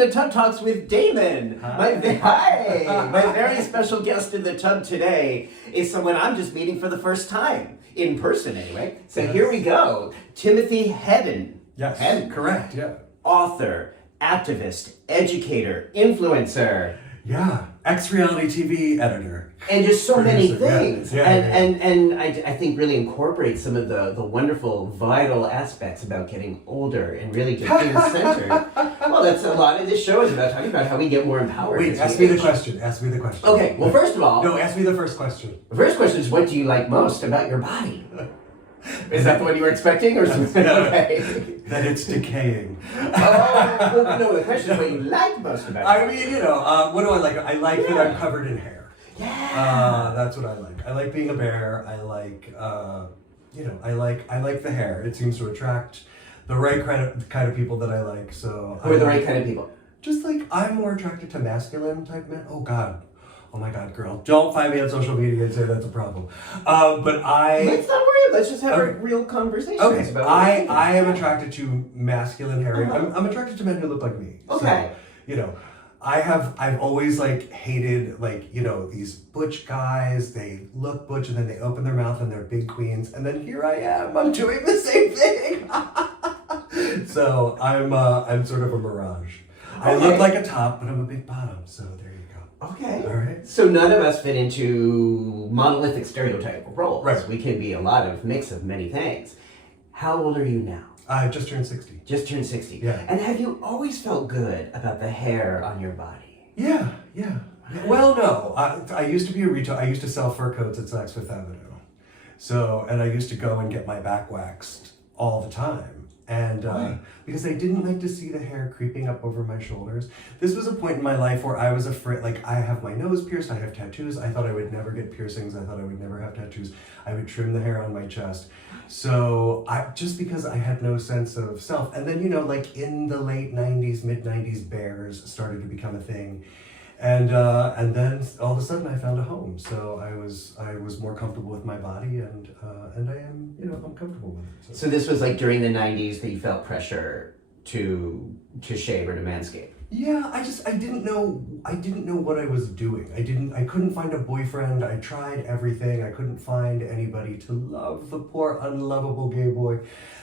to Tub Talks with Damon. Hi. My very special guest in the tub today is someone I'm just meeting for the first time, in person anyway. So Here we go. Wtih Hedden. Yes, Hedden. correct, yeah. Author, activist, educator, influencer. Yeah, ex-reality TV editor. And just so many Producer, things. yeah. And I think really incorporates some of the wonderful, vital aspects about getting older and really just being centered. Well, that's a lot of this show is about talking about how we get more empowered. Wait, ask me the question. Okay, well, first of all... No, ask me the first question. The first question is, what do you like most about your body? Is that the one you were expecting, or something? Okay. That it's decaying. Well, no, the question is what you like most about it. I mean, what do I like? I like that I'm covered in hair. Yeah. That's what I like. I like being a bear. I like, I like the hair. It seems to attract the right kind of people that I like. So Who are the right kind of people? Just like, I'm more attracted to masculine type men. Oh my God, girl. Don't find me on social media and say that's a problem. But Let's not worry. Let's just have a real conversation. Okay, about I am attracted to masculine hair. I'm attracted to men who look like me. Okay. So, I've always hated these butch guys. They look butch and then they open their mouth and they're big queens. And then here I am. I'm doing the same thing. So I'm sort of a mirage. I look like a top, but I'm a big bottom. So there you go. Okay. All right. So none of us fit into monolithic stereotype roles. Right. We can be a lot of mix of many things. How old are you now? I just turned 60. Just turned 60. Yeah. And have you always felt good about the hair on your body? Yeah. Well, no. I used to be a retail. I used to sell fur coats at Saks Fifth Avenue. So, and I used to go and get my back waxed all the time. And because I didn't like to see the hair creeping up over my shoulders. This was a point in my life where I was afraid, I have my nose pierced, I have tattoos. I thought I would never get piercings. I thought I would never have tattoos. I would trim the hair on my chest. So just because I had no sense of self. And then, in the late 90s, mid 90s, bears started to become a thing. And then all of a sudden I found a home. So I was more comfortable with my body and I am, I'm comfortable with it. So this was during the 90s that you felt pressure to shave or to manscape? Yeah, I didn't know what I was doing. I couldn't find a boyfriend. I tried everything. I couldn't find anybody to love the poor unlovable gay boy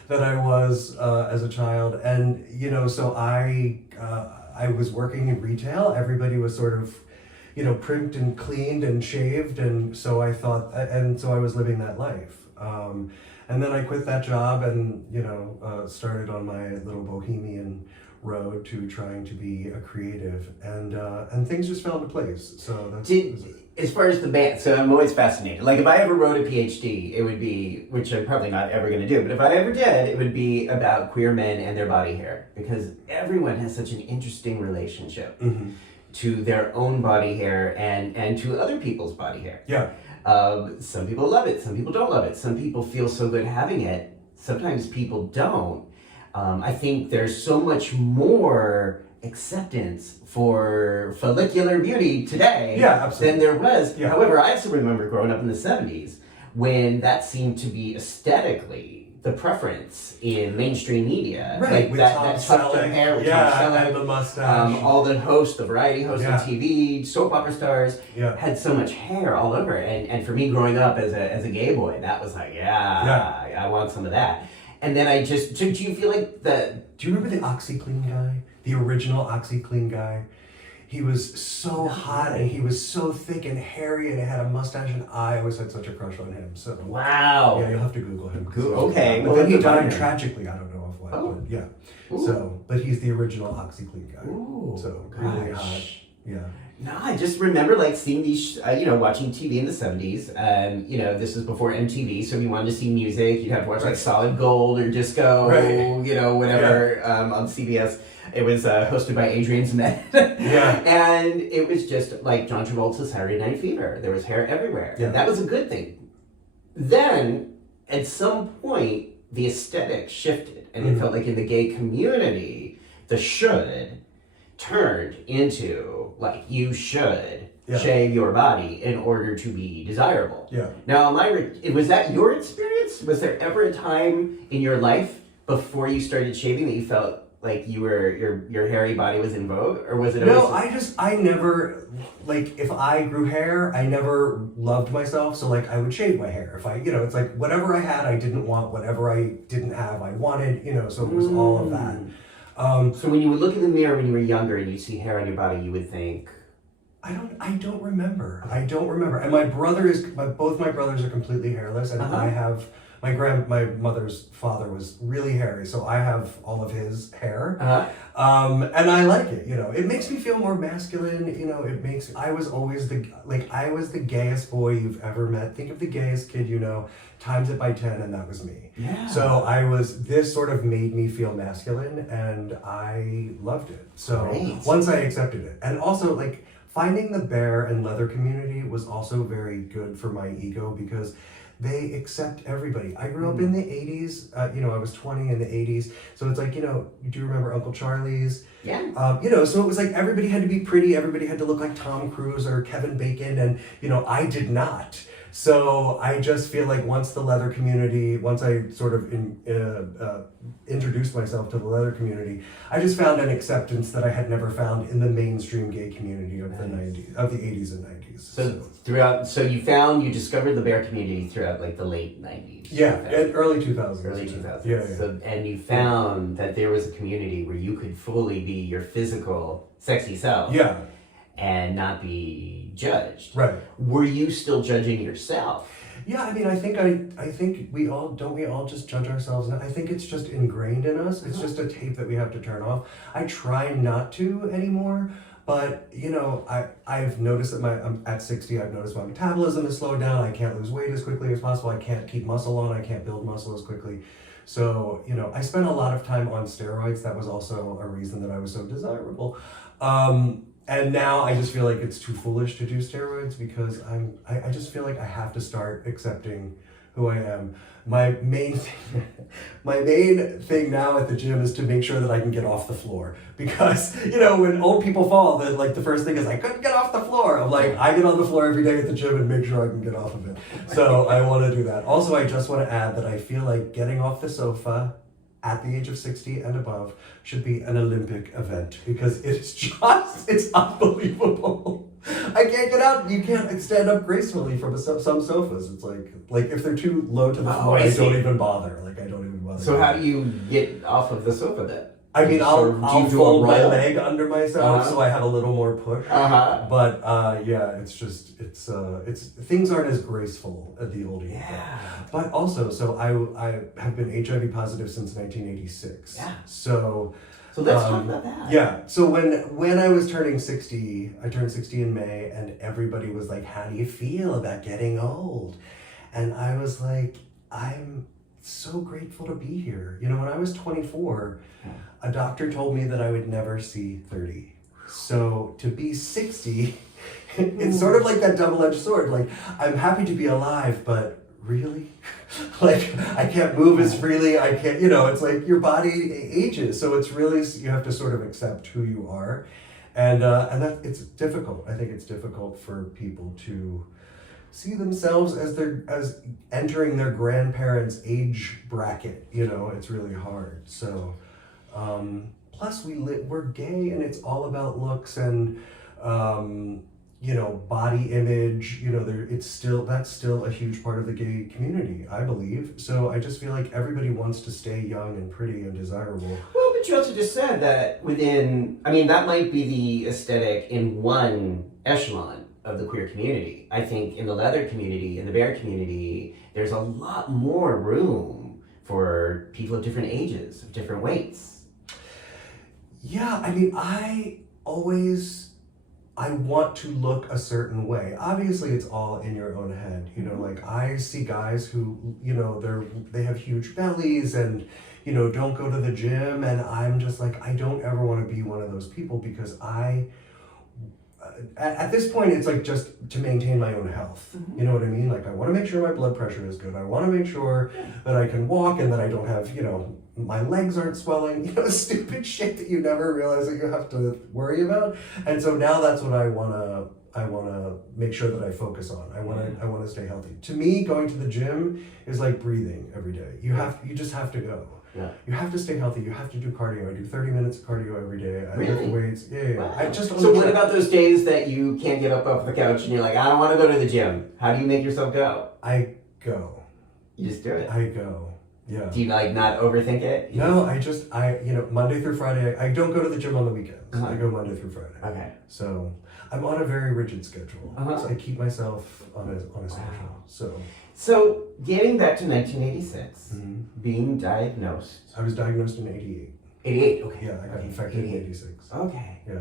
that I was as a child. And so I was working in retail. Everybody was sort of, primped and cleaned and shaved. And so I thought, and so I was living that life. And then I quit that job and, started on my little bohemian road to trying to be a creative. And things just fell into place. So that's... As far as the band, so I'm always fascinated. If I ever wrote a PhD, it would be, which I'm probably not ever going to do, but if I ever did, it would be about queer men and their body hair. Because everyone has such an interesting relationship to their own body hair and to other people's body hair. Yeah. Some people love it, some people don't love it. Some people feel so good having it. Sometimes people don't. I think there's so much more acceptance for follicular beauty today than there was. Yeah. However, I also remember growing up in the 70s when that seemed to be aesthetically the preference in mainstream media. Right, with that tufted hair, with Tom Selleck, and the mustache. all the variety hosts on TV, soap opera stars, had so much hair all over. And for me growing up as a gay boy, that was I want some of that. And then do you feel like do you remember the OxyClean guy? The original OxyClean guy? He was so hot and he was so thick and hairy and he had a mustache and I always had such a crush on him. So wow. Yeah, you'll have to Google him. Okay. But then he died tragically, I don't know of what. Oh. But yeah. Ooh. But he's the original OxyClean guy. Ooh, so really hot. Yeah. No, I just remember seeing these, watching TV in the 70s. This was before MTV, so if you wanted to see music, you'd have to watch Solid Gold or Disco, whatever, on CBS. It was hosted by Adrian Zmed. And it was just like John Travolta's Saturday Night Fever. There was hair everywhere. Yeah. And that was a good thing. Then, at some point, the aesthetic shifted. And it felt like in the gay community, the should turned into you should shave your body in order to be desirable. Yeah. Now, was that your experience? Was there ever a time in your life before you started shaving that you felt Like your hairy body was in vogue, or was it? No, always... I never, like, if I grew hair, I never loved myself, so, like, I would shave my hair. If I, it's like, whatever I had, I didn't want, whatever I didn't have, I wanted, so it was all of that. So when you would look in the mirror when you were younger and you see hair on your body, you would think... I don't remember. And both my brothers are completely hairless, and I have, my mother's father was really hairy, so I have all of his hair. And I like it, it makes me feel more masculine, I was the gayest boy you've ever met. Think of the gayest kid, times it by 10, and that was me. Yeah. So this sort of made me feel masculine, and I loved it. So once I accepted it, and also, like, finding the bear and leather community was also very good for my ego, because they accept everybody. I grew up in the 80s, I was 20 in the 80s, so it's like, do you remember Uncle Charlie's? Yeah. So it was like everybody had to be pretty, everybody had to look like Tom Cruise or Kevin Bacon, and, I did not. So I just feel like once I sort of introduced myself to the leather community, I just found an acceptance that I had never found in the mainstream gay community of the 80s and 90s. So you discovered the bear community throughout, like, the late 90s. Yeah, early 2000s. Early 2000s. Yeah. So, and you found that there was a community where you could fully be your physical, sexy self. Yeah. And not be judged. Right. Were you still judging yourself? Yeah, I mean, I think we all just judge ourselves, and I think it's just ingrained in us. It's just a tape that we have to turn off. I try not to anymore, but I've noticed that I'm at 60. I've noticed my metabolism has slowed down. I can't lose weight as quickly as possible. I can't keep muscle on. I can't build muscle as quickly. So I spent a lot of time on steroids. That was also a reason that I was so desirable. And now I just feel like it's too foolish to do steroids, because I just feel like I have to start accepting who I am. My main thing now at the gym is to make sure that I can get off the floor, because when old people fall, the first thing is I couldn't get off the floor. I'm like, I get on the floor every day at the gym and make sure I can get off of it. So I want to do that. Also, I just want to add that I feel like getting off the sofa at the age of 60 and above should be an Olympic event, because it's unbelievable. I can't get out. You can't stand up gracefully from some sofas. It's like if they're too low to the floor, I don't even bother. So how do you get off of the sofa then? I mean, I'll fold my leg under myself, Uh-huh. so I have a little more push. But it's things aren't as graceful at the older you get. But also, so I have been HIV positive since 1986. Yeah. So let's talk about that. Yeah. So when I was turning 60, I turned 60 in May, and everybody was like, "How do you feel about getting old?" And I was like, "I'm so grateful to be here." When I was 24, a doctor told me that I would never see 30. So to be 60, it's sort of like that double-edged sword. Like, I'm happy to be alive, but really? Like, I can't move as freely. I can't, it's like your body ages. So it's really, you have to sort of accept who you are. And that it's difficult. I think it's difficult for people to see themselves as entering their grandparents' age bracket. It's really hard. So, plus we're gay, and it's all about looks and, body image. That's still a huge part of the gay community, I believe. So I just feel like everybody wants to stay young and pretty and desirable. Well, but you also just said that that might be the aesthetic in one echelon of the queer community. I think in the leather community, in the bear community, there's a lot more room for people of different ages, of different weights. Yeah, I mean, I want to look a certain way. Obviously, it's all in your own head. Like, I see guys who, they have huge bellies and, don't go to the gym. And I'm just like, I don't ever want to be one of those people, because at this point, it's like just to maintain my own health. You know what I mean? Like, I want to make sure my blood pressure is good. I want to make sure that I can walk and that I don't have, my legs aren't swelling, stupid shit that you never realize that you have to worry about. And so now that's what I want to make sure that I focus on. I want to stay healthy. To me, going to the gym is like breathing every day. You just have to go. Yeah. You have to stay healthy. You have to do cardio. I do 30 minutes of cardio every day. I Really? lift weights. Yeah. Wow. I just So what about those days that you can't get up off the couch and you're like, I don't want to go to the gym? How do you make yourself go? I go. You just do it. I go. Yeah. Do you like not overthink it? No, Monday through Friday, I don't go to the gym on the weekends. Uh-huh. I go Monday through Friday. Okay. So I'm on a very rigid schedule. Uh-huh. So I keep myself on a schedule. Wow. So getting back to 1986, Mhm. being diagnosed. I was diagnosed in 88. 88, okay. Yeah, I got Okay, infected 88. in 86. Okay. Yeah.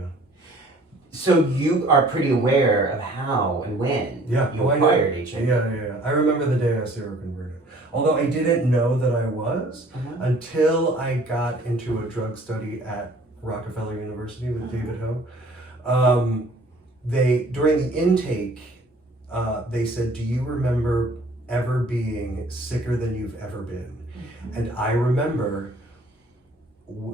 So you are pretty aware of how and when you I know. acquired HIV. Yeah. I remember the day I seroconverted. Although I didn't know that I was Uh-huh. until I got into a drug study at Rockefeller University with David Ho. During the intake, they said, "Do you remember ever being sicker than you've ever been?" And I remember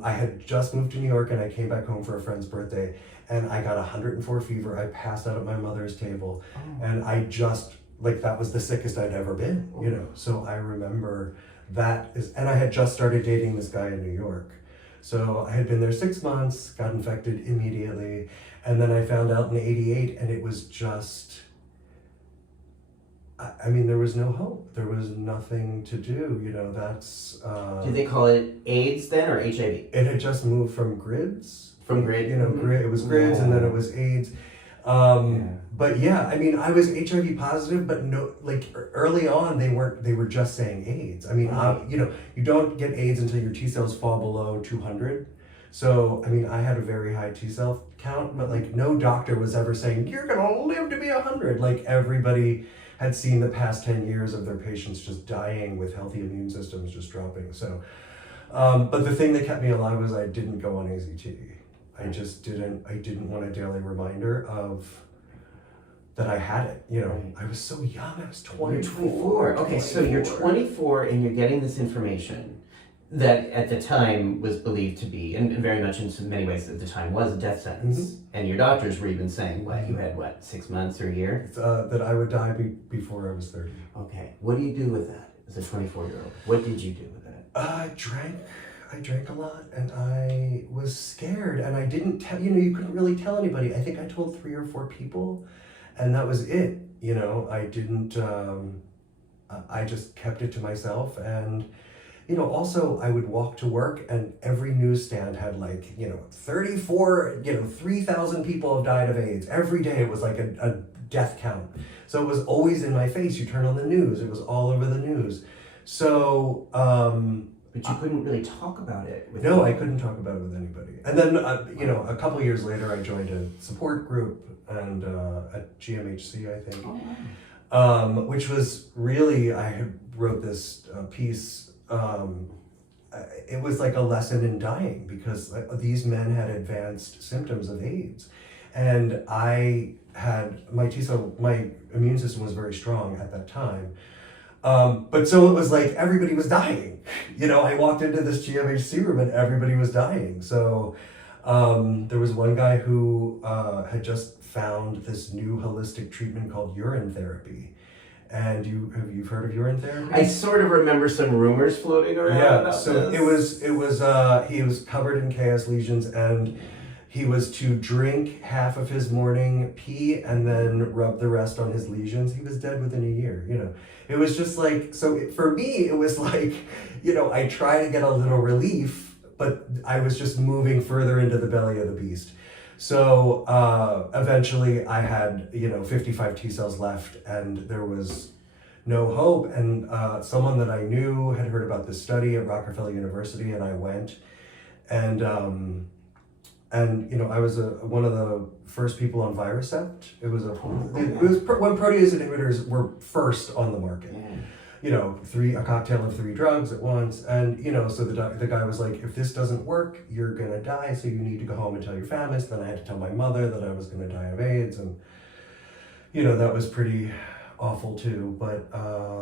I had just moved to New York and I came back home for a friend's birthday and I got 104 fever. I passed out at my mother's table and I just, that was the sickest I'd ever been, So I remember and I had just started dating this guy in New York. So I had been there 6 months, got infected immediately. And then I found out in 88 and it was just, there was no hope. There was nothing to do, that's... Did they call it AIDS then or HIV? It had just moved from grids. From grid? It was grids and then it was AIDS. But yeah, I was HIV positive, but no, early on they were just saying AIDS. You don't get AIDS until your T cells fall below 200. So, I had a very high T cell count, but no doctor was ever saying, you're gonna live to be 100. Everybody had seen the past 10 years of their patients just dying with healthy immune systems just dropping. So, but the thing that kept me alive was I didn't go on AZT. I didn't want a daily reminder of that I had it. Right. I was so young. I was 24. You're 24. Okay, so you're 24 and you're getting this information that at the time was believed to be, and very much in many ways at the time was a death sentence. Mm-hmm. And your doctors were even saying, you had 6 months or a year? That I would die before I was 30. Okay, what do you do with that as a 24-year-old? What did you do with that? I drank a lot and I was scared and I didn't tell, you couldn't really tell anybody. I think I told 3 or 4 people and that was it. I didn't, I just kept it to myself and, also I would walk to work and every newsstand had 34, 3,000 people have died of AIDS. Every day it was like a death count. So it was always in my face. You turn on the news, it was all over the news. So, but you couldn't really talk about it with No, I couldn't talk about it with anybody. And then, a couple of years later, I joined a support group and at GMHC, I think, which was really, I had wrote this piece. It was like a lesson in dying because these men had advanced symptoms of AIDS, and I had my immune system was very strong at that time. But so it was like everybody was dying. I walked into this GMHC room and everybody was dying. So there was one guy who had just found this new holistic treatment called urine therapy. And you've heard of urine therapy? I sort of remember some rumors floating around. Yeah, about so this. it was he was covered in chaos lesions and he was to drink half of his morning pee and then rub the rest on his lesions. He was dead within a year, It was just for me, it was I try to get a little relief, but I was just moving further into the belly of the beast. So eventually I had, 55 T cells left and there was no hope. And someone that I knew had heard about this study at Rockefeller University and I went and I was one of the first people on Virusept. It was when protease inhibitors were first on the market. Yeah. A cocktail of 3 drugs at once, and so the guy was like, if this doesn't work, you're gonna die. So you need to go home and tell your family. So then I had to tell my mother that I was gonna die of AIDS, and that was pretty awful too. But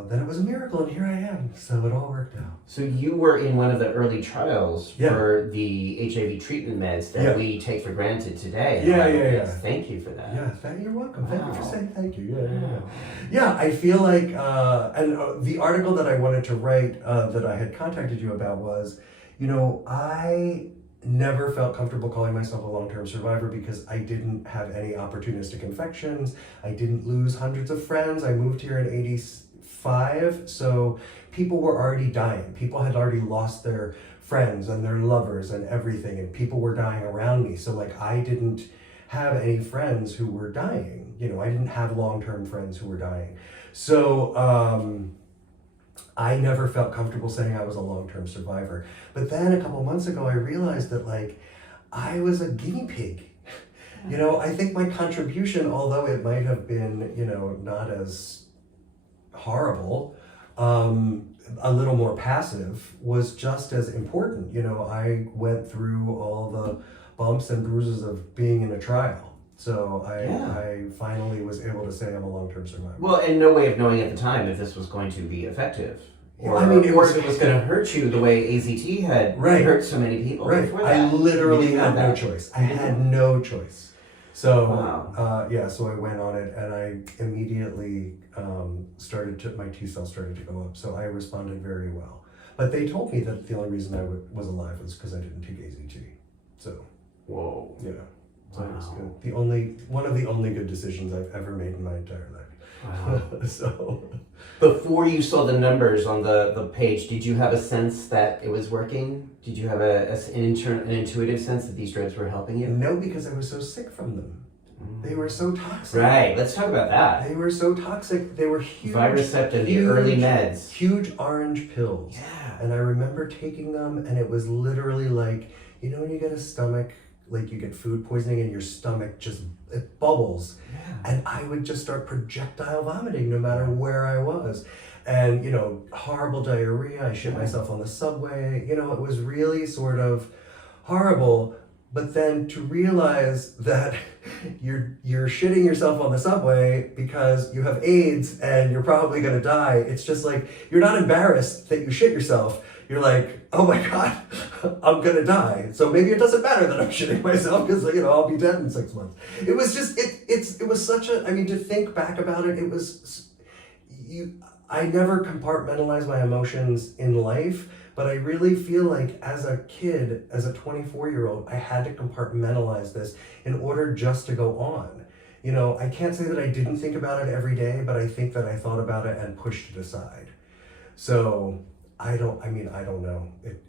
then it was a miracle, and here I am. So it all worked out. So you were in one of the early trials for the HIV treatment meds that we take for granted today. Yeah. Thank you for that. Yeah, you're welcome. Wow. Thank you for saying thank you. Yeah, I feel like, and the article that I wanted to write that I had contacted you about was, I never felt comfortable calling myself a long-term survivor because I didn't have any opportunistic infections. I didn't lose hundreds of friends. I moved here in 85, so people were already dying. People had already lost their friends and their lovers and everything, and people were dying around me. So I didn't have any friends who were dying. I didn't have long-term friends who were dying. So I never felt comfortable saying I was a long-term survivor. But then a couple months ago, I realized that I was a guinea pig. I think my contribution, although it might have been, not as horrible, a little more passive, was just as important. I went through all the bumps and bruises of being in a trial. So I finally was able to say I'm a long-term survivor. Well, and no way of knowing at the time if this was going to be effective. Or if it was going to hurt you the way AZT had hurt so many people before that. I literally had no choice. I had no choice. So, so I went on it, and I immediately my T cells started to go up. So I responded very well. But they told me that the only reason I was alive was because I didn't take AZT. So, whoa. Yeah. So it was good. One of the only good decisions I've ever made in my entire life. Wow. So, before you saw the numbers on the page, did you have a sense that it was working? Did you have an intuitive sense that these drugs were helping you? No, because I was so sick from them. They were so toxic. Right, let's talk about that. They were so toxic. They were huge. Viricept, the early meds. Huge orange pills. Yeah. And I remember taking them, and it was literally like, when you get a stomach, you get food poisoning and your stomach it bubbles. Yeah. And I would just start projectile vomiting no matter where I was. And, horrible diarrhea. I shit myself on the subway. It was really sort of horrible. But then to realize that you're shitting yourself on the subway because you have AIDS and you're probably going to die. It's just you're not embarrassed that you shit yourself. You're like, oh my God, I'm going to die. So maybe it doesn't matter that I'm shitting myself because, I'll be dead in 6 months. It was just, it was such to think back about it, I never compartmentalized my emotions in life, but I really feel like as a kid, as a 24-year-old, I had to compartmentalize this in order just to go on. I can't say that I didn't think about it every day, but I think that I thought about it and pushed it aside. So I don't know. It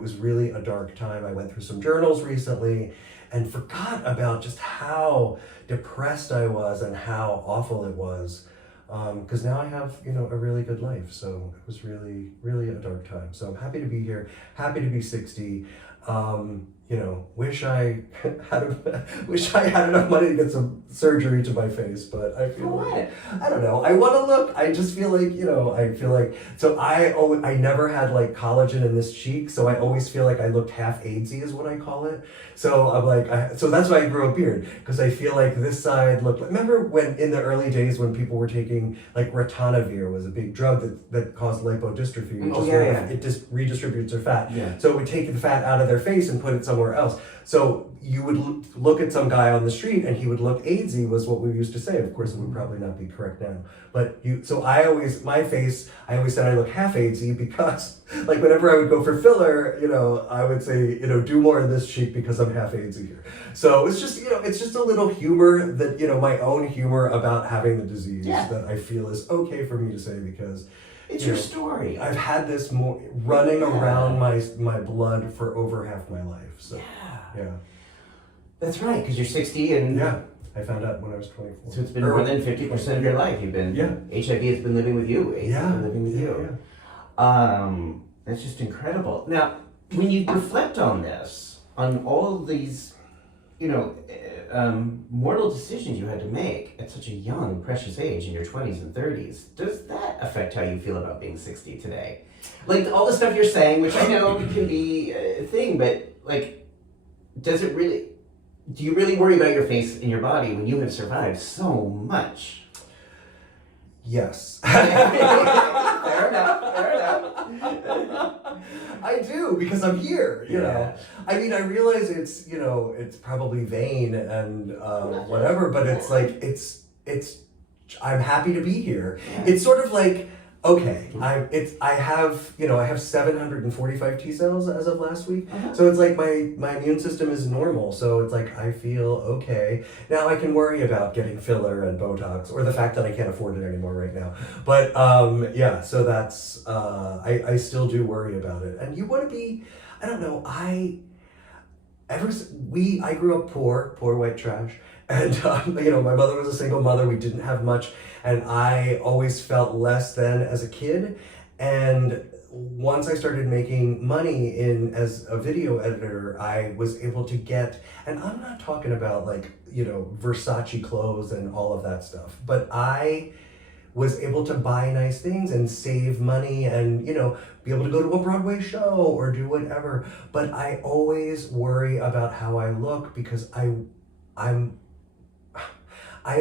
was really a dark time. I went through some journals recently and forgot about just how depressed I was and how awful it was. Because now I have, a really good life. So it was really, really a dark time. So I'm happy to be here, happy to be 60. Wish I had enough money to get some surgery to my face, but I feel I don't know. I want to look. I just feel so I never had collagen in this cheek, so I always feel like I looked half AIDSy is what I call it. So I'm so that's why I grew a beard, because I feel like this side looked remember when in the early days when people were taking ritonavir was a big drug that caused lipodystrophy, which it just redistributes their fat. Yeah. So it would take the fat out of their face and put it somewhere else. So you would look at some guy on the street and he would look AIDSy was what we used to say. Of course, it would probably not be correct now. But I always said I look half AIDSy because whenever I would go for filler, I would say, do more in this cheek because I'm half AIDSy here. So it's just, it's just a little humor that, my own humor about having the disease that I feel is okay for me to say because it's your story. I've had this running around my blood for over half my life. So yeah. That's right, because you're 60 and I found out when I was 24. So it's been more than 50% of your life. You've been HIV has been living with you. AIDS has been living with you. Yeah. That's just incredible. Now, when you reflect on this, on all of these, mortal decisions you had to make at such a young, precious age in your 20s and 30s, does that affect how you feel about being 60 today? All the stuff you're saying, which I know can be a thing, but does it really? Do you really worry about your face and your body when you have survived so much? Yes. Fair enough. I do, because I'm here, you know. I mean, I realize it's, you know, it's probably vain and whatever, but it's like, I'm happy to be here. Yeah. It's sort of like, okay, I have 745 T cells as of last week. So it's like my immune system is normal. So it's like I feel okay. Now I can worry about getting filler and Botox, or the fact that I can't afford it anymore right now. But yeah, so that's I still do worry about it. And you want to be, I don't know, I grew up poor white trash. And, you know, my mother was a single mother. We didn't have much. And I always felt less than as a kid. And once I started making money as a video editor, I was able to get, and I'm not talking about like, you know, Versace clothes and all of that stuff, but I was able to buy nice things and save money and, you know, be able to go to a Broadway show or do whatever. But I always worry about how I look because I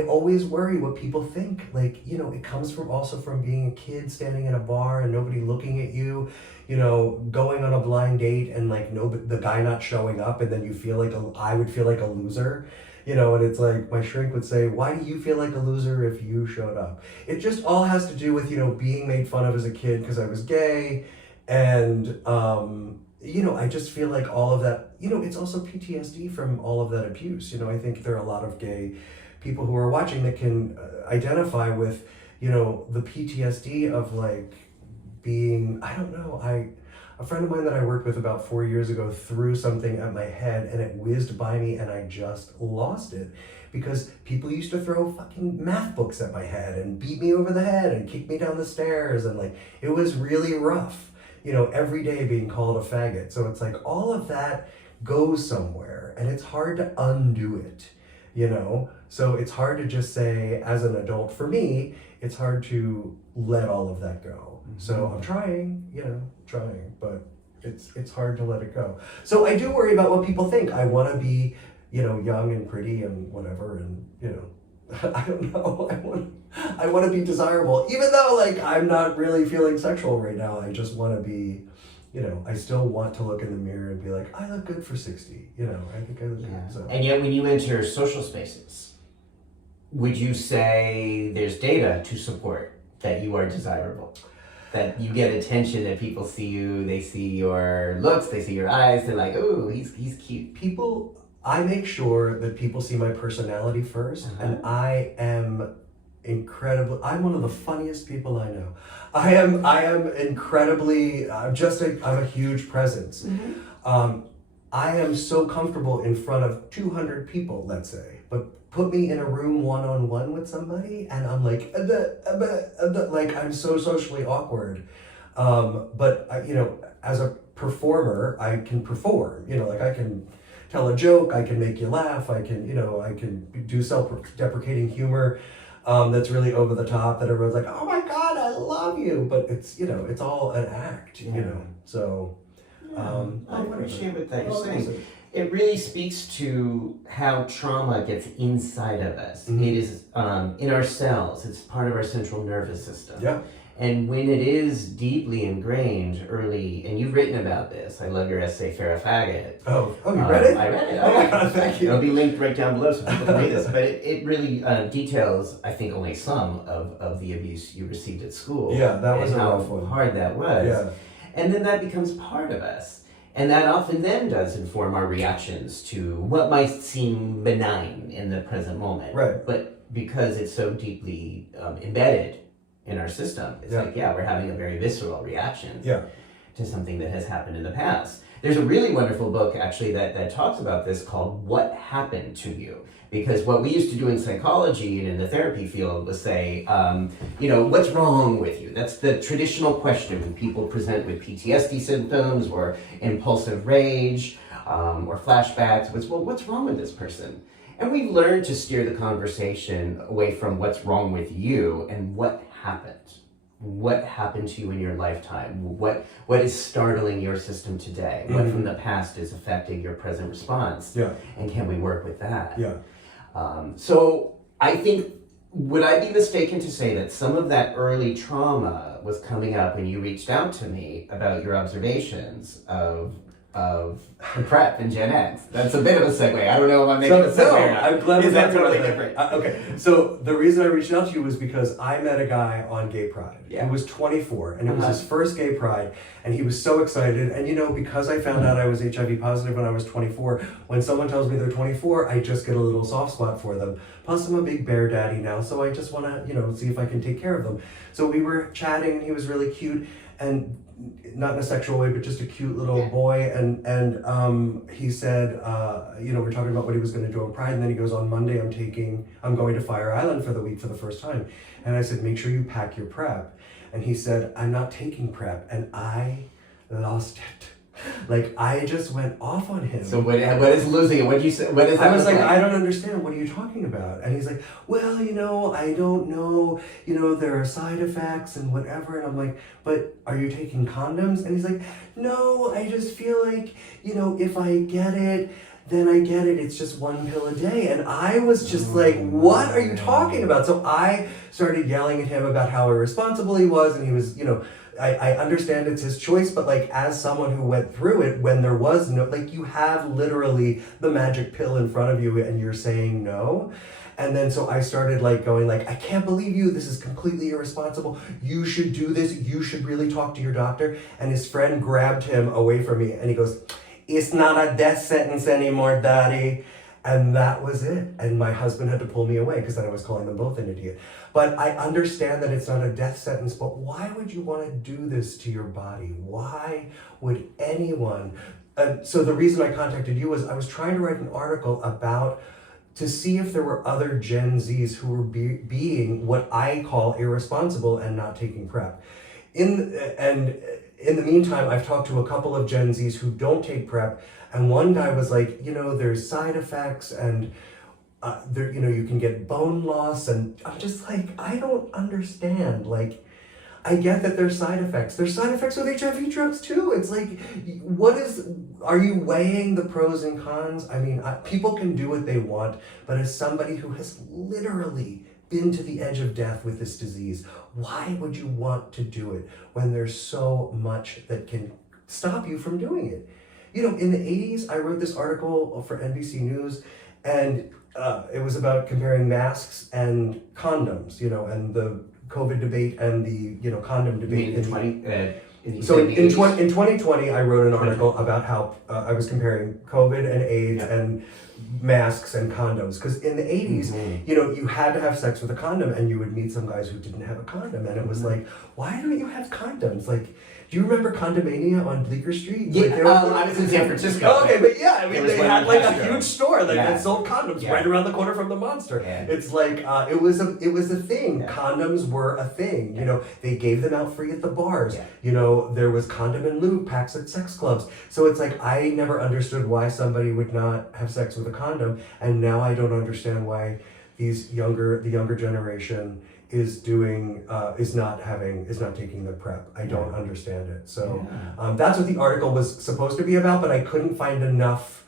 always worry what people think. Like, you know, it comes from being a kid standing in a bar and nobody looking at you, you know, going on a blind date and like the guy not showing up, and then you feel like I would feel like a loser, you know, and it's like my shrink would say, why do you feel like a loser if you showed up? It just all has to do with, you know, being made fun of as a kid because I was gay, and you know, I just feel like all of that, you know, it's also PTSD from all of that abuse. You know, I think there are a lot of gay people who are watching that can identify with, you know, the PTSD of like being, I don't know, a friend of mine that I worked with about 4 years ago threw something at my head and it whizzed by me and I just lost it because people used to throw fucking math books at my head and beat me over the head and kick me down the stairs, and like, it was really rough, you know, every day being called a faggot. So it's like all of that goes somewhere and it's hard to undo it, you know? So it's hard to just say, as an adult, for me, it's hard to let all of that go. Mm-hmm. So I'm trying, you know, but it's hard to let it go. So I do worry about what people think. I want to be, you know, young and pretty and whatever, and, you know, I don't know, I want to be desirable, even though, like, I'm not really feeling sexual right now. I just want to be, you know, I still want to look in the mirror and be like, I look good for 60, you know, I think I look good. So. And yet when you enter social spaces, would you say there's data to support that you are desirable? That you get attention, that people see you, they see your looks, they see your eyes, they're like, oh, he's cute. I make sure that people see my personality first, and I am I'm one of the funniest people I know. I am incredibly, I'm a huge presence. Mm-hmm. I am so comfortable in front of 200 people, let's say, but put me in a room one-on-one with somebody and I'm like, like I'm so socially awkward. But you know, as a performer, I can perform, you know, like I can tell a joke, I can make you laugh, I can do self-deprecating humor that's really over the top, that everyone's like, oh my God, I love you. But it's, you know, it's all an act, you know, so. I appreciate what that you're saying. It really speaks to how trauma gets inside of us. Mm-hmm. It is in our cells. It's part of our central nervous system. Yeah. And when it is deeply ingrained early, and you've written about this. I love your essay, Farrah Faggot. Oh, you read it? I read it. Oh my God, thank you. It'll be linked right down below so people can read this. But it really details, I think, only some of the abuse you received at school. Yeah, that was how rough one. hard that was. Yeah. And then that becomes part of us. And that often then does inform our reactions to what might seem benign in the present moment. Right. But because it's so deeply embedded in our system, it's like, we're having a very visceral reaction to something that has happened in the past. There's a really wonderful book, actually, that talks about this called What Happened to You? Because what we used to do in psychology and in the therapy field was say, you know, what's wrong with you? That's the traditional question when people present with PTSD symptoms or impulsive rage or flashbacks. What's wrong with this person? And we learned to steer the conversation away from what's wrong with you and what happened. what happened to you in your lifetime? What is startling your system today? What from the past is affecting your present response? Yeah. And can we work with that? Yeah. So I think, would I be mistaken to say that some of that early trauma was coming up when you reached out to me about your observations of PrEP and Gen X? That's a bit of a segue. I don't know if I'm making a segue or not. I'm glad Is that talking totally about different? Okay, so the reason I reached out to you was because I met a guy on Gay Pride. Yeah. He was 24, and it was his first Gay Pride, and he was so excited. And because I found out I was HIV positive when I was 24, when someone tells me they're 24, I just get a little soft spot for them. Plus, I'm a big bear daddy now, so I just want to, see if I can take care of them. So we were chatting, and he was really cute, and not in a sexual way, but just a cute little boy. And he said, we're talking about what he was going to do on Pride, and then he goes, on Monday, I'm going to Fire Island for the week for the first time. And I said, make sure you pack your PrEP. And he said, I'm not taking PrEP. And I lost it. Like, I just went off on him. So what is losing it? What did you say? What is that? I was like, I don't understand. What are you talking about? And he's like, well, I don't know. There are side effects and whatever. And I'm like, but are you taking condoms? And he's like, no, I just feel like, if I get it, then I get it. It's just one pill a day. And I was just like, what are you talking about? So I started yelling at him about how irresponsible he was. And he was, I understand it's his choice, but as someone who went through it when there was no, you have literally the magic pill in front of you and you're saying no. And then so I started going I can't believe you. This is completely irresponsible. You should do this. You should really talk to your doctor. And his friend grabbed him away from me and he goes, it's not a death sentence anymore, Daddy. And that was it. And my husband had to pull me away because then I was calling them both an idiot. But I understand that it's not a death sentence, but why would you want to do this to your body? Why would anyone? So the reason I contacted you was I was trying to write an article to see if there were other Gen Zs who were being what I call irresponsible and not taking PrEP. In the meantime, I've talked to a couple of Gen Zs who don't take PrEP, and one guy was like, there's side effects and you can get bone loss, and I'm just like, I don't understand. I get that there's side effects. There's side effects with HIV drugs too. It's are you weighing the pros and cons? I mean, people can do what they want, but as somebody who has literally been to the edge of death with this disease, why would you want to do it when there's so much that can stop you from doing it? In the 80s, I wrote this article for NBC News, and it was about comparing masks and condoms, and the COVID debate and the condom debate. In 2020, I wrote an article about how I was comparing COVID and AIDS and masks and condoms, because in the 80s, you had to have sex with a condom, and you would meet some guys who didn't have a condom, and it was why don't you have condoms? Do you remember Condomania on Bleecker Street? Yeah, I was in San Francisco. Okay, but yeah, I mean, they had a Castro. huge store that sold condoms right around the corner from the Monster. Yeah. It's it was a thing. Yeah. Condoms were a thing. Yeah. They gave them out free at the bars. Yeah. There was condom and lube packs at sex clubs. So it's I never understood why somebody would not have sex with a condom, and now I don't understand why the younger generation is not taking the PrEP. I don't understand it. So that's what the article was supposed to be about, but I couldn't find enough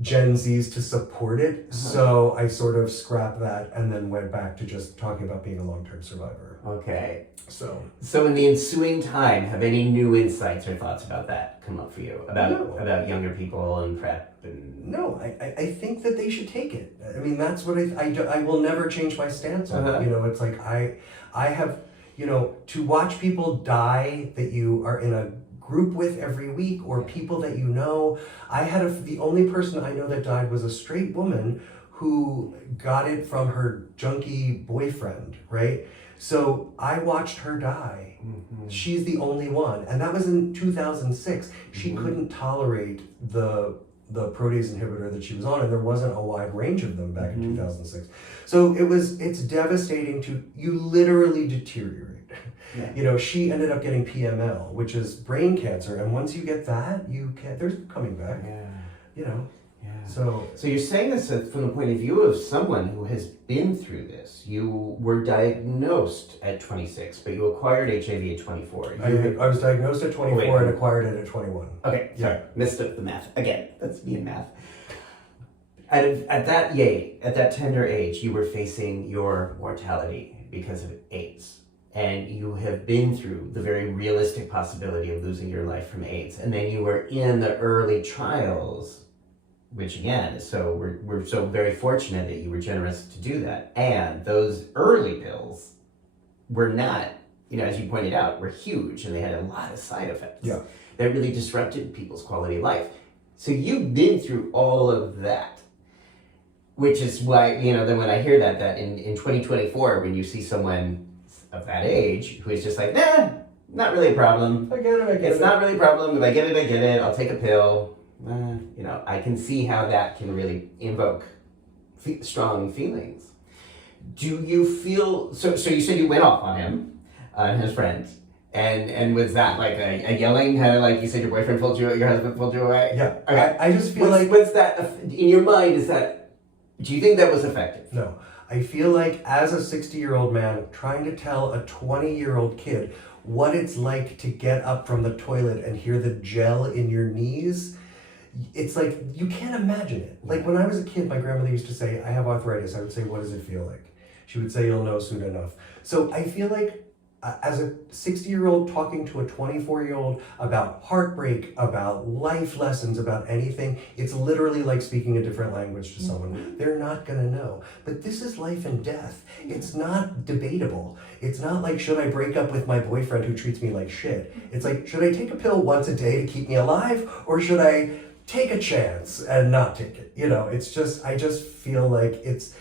Gen Zs to support it. So I sort of scrapped that and then went back to just talking about being a long-term survivor. Okay. So in the ensuing time, have any new insights or thoughts about that come up for you? About younger people and PrEP? No, I think that they should take it. I mean, that's what I will never change my stance on it. It's I have, to watch people die that you are in a group with every week, or people that the only person I know that died was a straight woman who got it from her junkie boyfriend, right? So I watched her die. Mm-hmm. She's the only one. And that was in 2006. She couldn't tolerate the protease inhibitor that she was on, and there wasn't a wide range of them back in 2006. So it's devastating you literally deteriorate. Yeah. She ended up getting PML, which is brain cancer, and once you get that, there's no coming back. Yeah. Yeah. So So you're saying this from the point of view of someone who has been through this. You were diagnosed at 26, but you acquired HIV at 24. I was diagnosed at 24 and acquired it at 21. Okay, sorry, missed up the math. Again, that's me in math. At that tender age, you were facing your mortality because of AIDS. And you have been through the very realistic possibility of losing your life from AIDS. And then you were in the early trials, which again, we're so very fortunate that you were generous to do that. And those early pills were not, as you pointed out, were huge, and they had a lot of side effects that really disrupted people's quality of life. So you've been through all of that, which is why, then when I hear that in 2024, when you see someone of that age who is just like, nah, not really a problem. I get it. It's not really a problem. If I get it. I'll take a pill. I can see how that can really invoke strong feelings. Do you feel, so you said you went off on him, his friend, and was that like a yelling, kind of like you said your boyfriend pulled you, your husband pulled you away? Yeah. Okay. I just feel what's that, in your mind, do you think that was effective? No. I feel like as a 60-year-old man trying to tell a 20-year-old kid what it's like to get up from the toilet and hear the gel in your knees, it's like, you can't imagine it. Like when I was a kid, my grandmother used to say, I have arthritis. I would say, what does it feel like? She would say, you'll know soon enough. So I feel like as a 60-year-old talking to a 24-year-old about heartbreak, about life lessons, about anything, it's literally like speaking a different language to someone. They're not gonna know. But this is life and death. It's not debatable. It's not like, should I break up with my boyfriend who treats me like shit? It's like, should I take a pill once a day to keep me alive? Or should I take a chance and not take it? I just feel like it's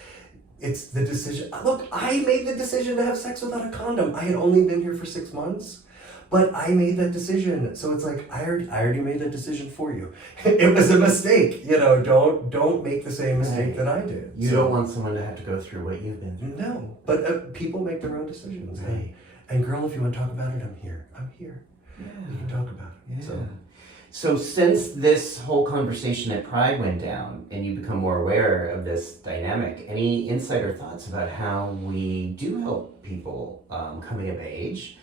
the decision. Look, I made the decision to have sex without a condom. I had only been here for 6 months, but I made that decision. So it's like, I already made that decision for you. It was a mistake. Don't make the same mistake that I did. You don't want someone to have to go through what you've been through. No, but people make their own decisions. Right. And girl, if you want to talk about it, I'm here. Yeah. We can talk about it. Yeah. So since this whole conversation at Pride went down and you become more aware of this dynamic, any insight or thoughts about how we do help people coming of age,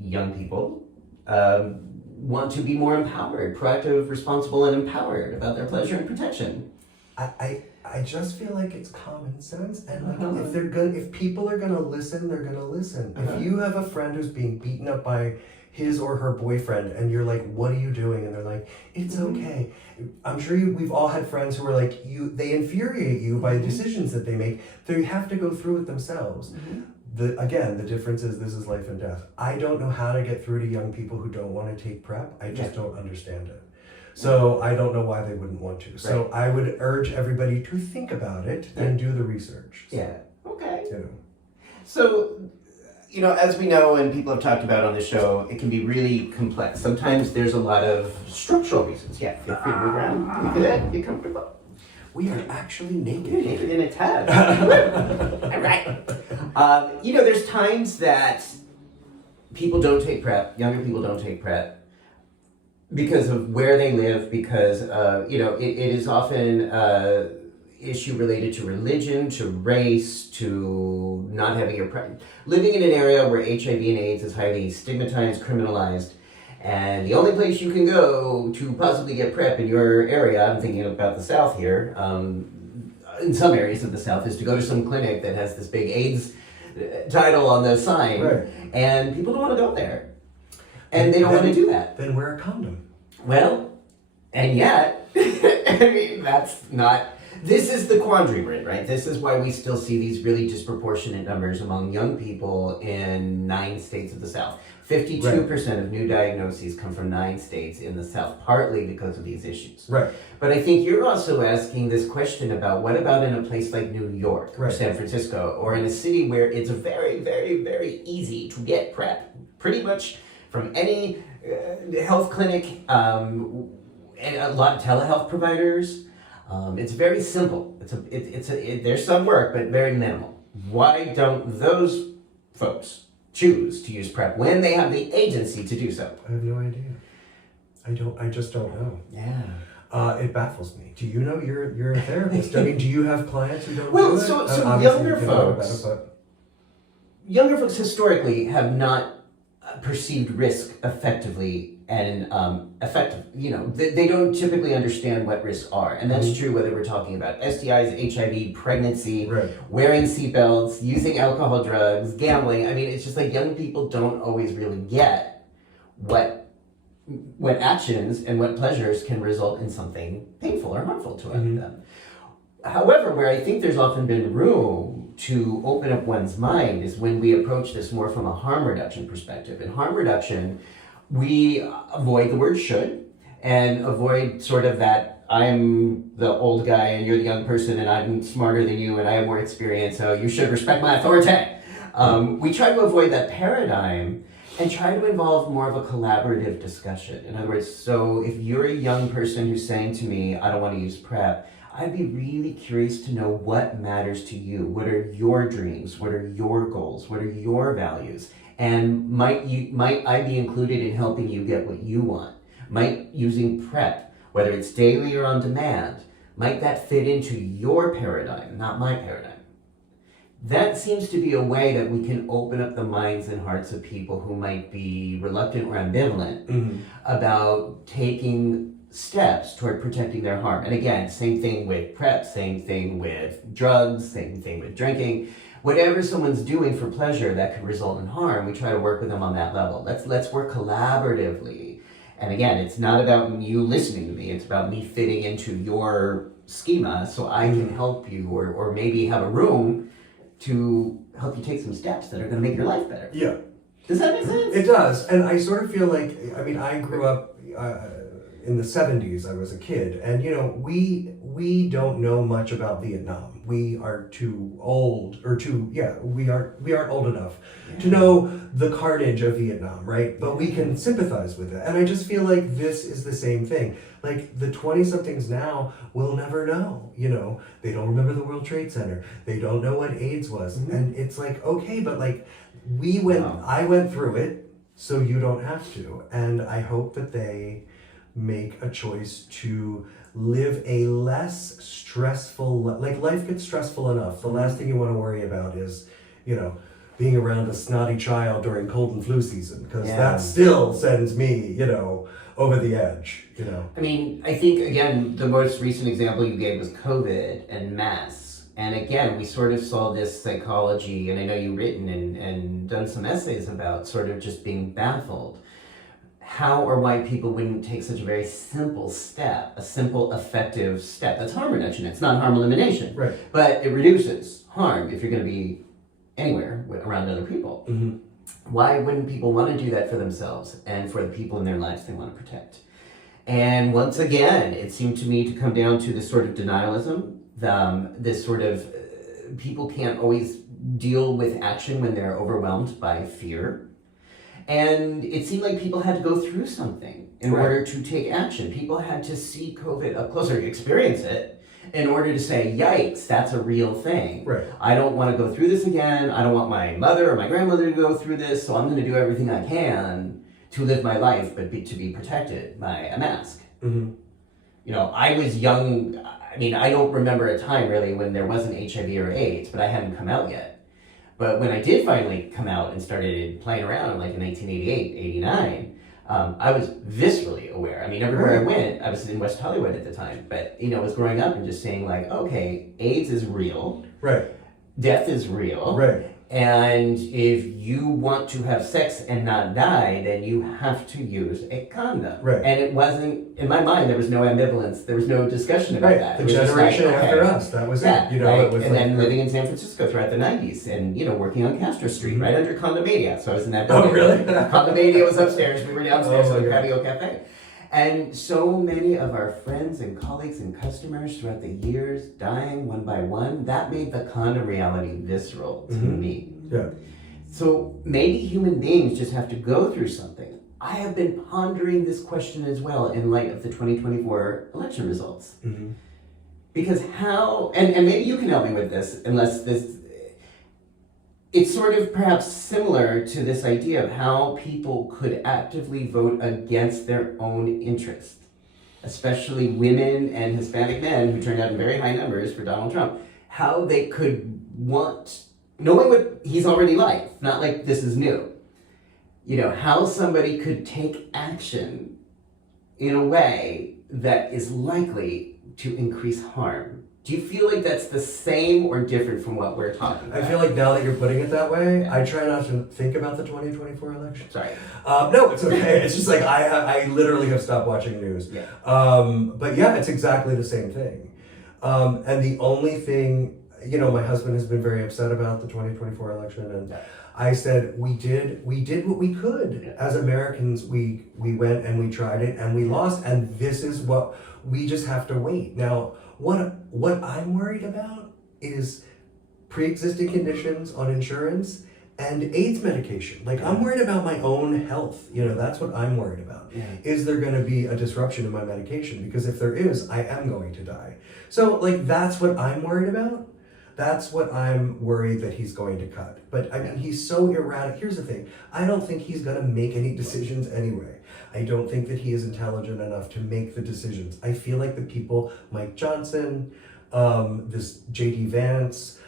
young people, want to be more empowered, proactive, responsible, and empowered about their pleasure and protection? I just feel like it's common sense, and like if people are gonna listen, they're gonna listen. If you have a friend who's being beaten up by his or her boyfriend, and you're like, what are you doing? And they're like, it's okay. I'm sure we've all had friends who are like, they infuriate you by decisions that they make. They have to go through it themselves. The difference is this is life and death. I don't know how to get through to young people who don't want to take PrEP. I just don't understand it. So I don't know why they wouldn't want to. So I would urge everybody to think about it and do the research. Yeah. Okay. So, as we know and people have talked about on the show, it can be really complex. Sometimes there's a lot of structural reasons. Yeah, feel free to move around. You good? You comfortable? We are actually naked. You're naked in a tub. All right. There's times that people don't take PrEP, younger people don't take PrEP, because of where they live, because, it is often issue related to religion, to race, to not having your living in an area where HIV and AIDS is highly stigmatized, criminalized, and the only place you can go to possibly get PrEP in your area, I'm thinking about the South here, in some areas of the South, is to go to some clinic that has this big AIDS title on the sign, and people don't want to go there, and they don't want to do that. Then wear a condom. Well, and yet, that's not. This is the quandary we're in, right? This is why we still see these really disproportionate numbers among young people in 9 states of the South. 52% of new diagnoses come from 9 states in the South, partly because of these issues. Right. But I think you're also asking this question about what about in a place like New York or San Francisco, or in a city where it's very, very, very easy to get PrEP, pretty much from any health clinic, and a lot of telehealth providers. It's very simple. There's some work, but very minimal. Why don't those folks choose to use PrEP when they have the agency to do so? I have no idea. I just don't know. Yeah. It baffles me. Do you know you're a therapist? I mean, do you have clients who don't Well, do it? so Obviously, younger you can talk about folks, it, but- historically have not perceived risk effectively and effective. They don't typically understand what risks are, and that's true whether we're talking about STIs, HIV, pregnancy, Right. wearing seatbelts, using alcohol, drugs, gambling. I mean, it's just like young people don't always really get what actions and what pleasures can result in something painful or harmful to them. However, where I think there's often been room to open up one's mind is when we approach this more from a harm reduction perspective. In harm reduction, we avoid the word should and avoid sort of that I'm the old guy and you're the young person and I'm smarter than you and I have more experience, so you should respect my authority. We try to avoid that paradigm and try to involve more of a collaborative discussion. In other words, so if you're a young person who's saying to me, I don't want to use PrEP, I'd be really curious to know what matters to you. What are your dreams? What are your goals? What are your values? And might I be included in helping you get what you want? Might using PrEP, whether it's daily or on demand, might that fit into your paradigm, not my paradigm? That seems to be a way that we can open up the minds and hearts of people who might be reluctant or ambivalent about taking steps toward protecting their harm. And again, same thing with PrEP, same thing with drugs, same thing with drinking. Whatever someone's doing for pleasure that could result in harm, we try to work with them on that level. Let's work collaboratively. And again, it's not about you listening to me, it's about me fitting into your schema so I can help you or maybe have a room to help you take some steps that are going to make your life better. Yeah. Does that make sense? It does. And I sort of feel like, I mean, I grew up in the 70s. I was a kid. And, we don't know much about Vietnam. We are too old, we aren't old enough to know the carnage of Vietnam, right? But we can sympathize with it. And I just feel like this is the same thing. Like the 20-somethings now will never know, they don't remember the World Trade Center. They don't know what AIDS was. And it's like, okay, but like I went through it, so you don't have to. And I hope that they make a choice to live a less stressful, like life gets stressful enough. The last thing you want to worry about is, being around a snotty child during cold and flu season, because that still sends me, over the edge, I mean, I think, again, the most recent example you gave was COVID and masks. And again, we sort of saw this psychology, and I know you've written and done some essays about sort of just being baffled. How or why people wouldn't take such a very simple step, a simple, effective step. That's harm reduction. It's not harm elimination. Right. But it reduces harm if you're going to be anywhere around other people. Why wouldn't people want to do that for themselves and for the people in their lives they want to protect? And once again, it seemed to me to come down to this sort of denialism, this sort of people can't always deal with action when they're overwhelmed by fear. And it seemed like people had to go through something in order to take action. People had to see COVID up close or experience it in order to say, yikes, that's a real thing. Right. I don't want to go through this again. I don't want my mother or my grandmother to go through this, so I'm going to do everything I can to live my life, but to be protected by a mask. I was young. I mean, I don't remember a time really when there wasn't HIV or AIDS, but I hadn't come out yet. But when I did finally come out and started playing around, like in 1988, 89, I was viscerally aware. I mean, everywhere I went, I was in West Hollywood at the time, but, I was growing up and just saying like, okay, AIDS is real. Right. Death is real. Right. And if you want to have sex and not die, then you have to use a condom. Right. And it wasn't, in my mind, there was no ambivalence. There was no discussion about that. The It was just generation like, after us, that was it. It was and like, then living in San Francisco throughout the 90s and, working on Castro Street, right under Condomania. So I was in that building. Oh, really? Condomania was upstairs. We were downstairs Oh, in the yeah. patio cafe. And so many of our friends and colleagues and customers throughout the years dying one by one, that made the condom reality visceral to me. Yeah. So maybe human beings just have to go through something. I have been pondering this question as well in light of the 2024 election results. Because how, and maybe you can help me with this, it's sort of perhaps similar to this idea of how people could actively vote against their own interest. especially women and Hispanic men who turned out in very high numbers for Donald Trump, how they could want, knowing what he's already like, not like this is new, how somebody could take action in a way that is likely to increase harm. Do you feel like that's the same or different from what we're talking about? I feel like now that you're putting it that way, I try not to think about the 2024 election. Sorry. No, it's okay. It's just like I literally have stopped watching news. Yeah. But yeah, it's exactly the same thing. And the only thing, my husband has been very upset about the 2024 election, and I said we did what we could as Americans. We went and we tried it and we lost, and this is what we just have to wait now. What I'm worried about is pre-existing conditions on insurance and AIDS medication. Like, I'm worried about my own health. That's what I'm worried about. Yeah. Is there going to be a disruption in my medication? Because if there is, I am going to die. So, that's what I'm worried about. That's what I'm worried that he's going to cut. But I mean, he's so erratic. Here's the thing. I don't think he's going to make any decisions anyway. I don't think that he is intelligent enough to make the decisions. I feel like the people, Mike Johnson, this J.D. Vance,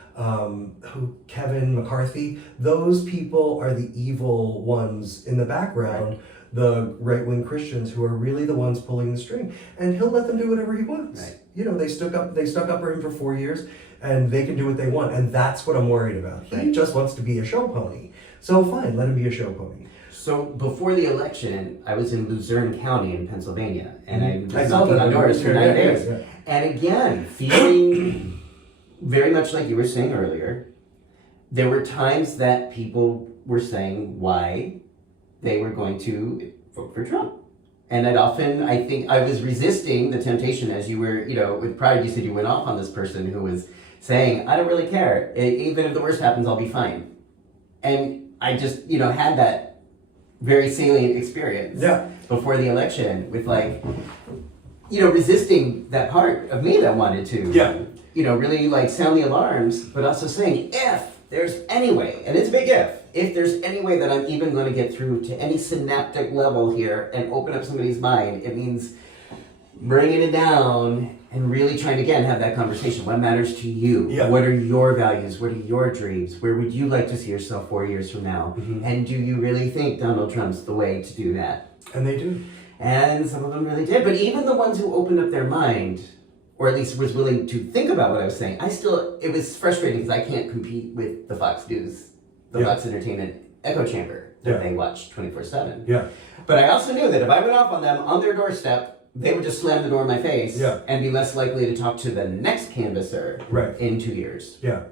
Kevin McCarthy, those people are the evil ones in the background, the right-wing Christians who are really the ones pulling the string. And he'll let them do whatever he wants. Right. They stuck up for him for 4 years, and they can do what they want. And that's what I'm worried about. He just wants to be a show pony. So fine, let him be a show pony. So before the election, I was in Luzerne County in Pennsylvania, and I was saw knocking that on doors for 9 days. Yeah. And again, feeling very much like you were saying earlier, there were times that people were saying why they were going to vote for Trump. And I think I was resisting the temptation as you were, with pride, you said you went off on this person who was saying, I don't really care. Even if the worst happens, I'll be fine. And I just, had that very salient experience before the election with resisting that part of me that wanted to, really sound the alarms, but also saying, if there's any way, and it's a big if there's any way that I'm even going to get through to any synaptic level here and open up somebody's mind, it means bringing it down and really trying to, again, have that conversation. What matters to you? Yeah. What are your values? What are your dreams? Where would you like to see yourself 4 years from now? Mm-hmm. And do you really think Donald Trump's the way to do that? And they do. And some of them really did. But even the ones who opened up their mind, or at least was willing to think about what I was saying, it was frustrating because I can't compete with the Fox News, the Fox Entertainment echo chamber that they watch 24/7. Yeah. But I also knew that if I went off on them on their doorstep, they would just slam the door in my face and be less likely to talk to the next canvasser in 2 years. Yeah.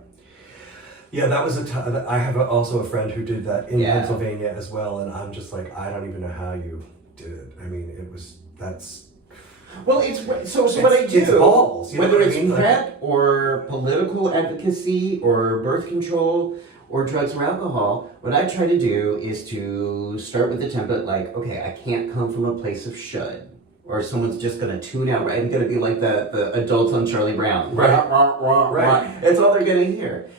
Yeah, that was I have also a friend who did that in Pennsylvania as well, and I'm just like, I don't even know how you did it. I mean, Well, what I do, it's balls, whether it's PrEP or political advocacy or birth control or drugs or alcohol, what I try to do is to start with the template like, okay, I can't come from a place of should. Or someone's just going to tune out, right? I'm going to be like the adults on Charlie Brown. Right. That's all they're going to hear.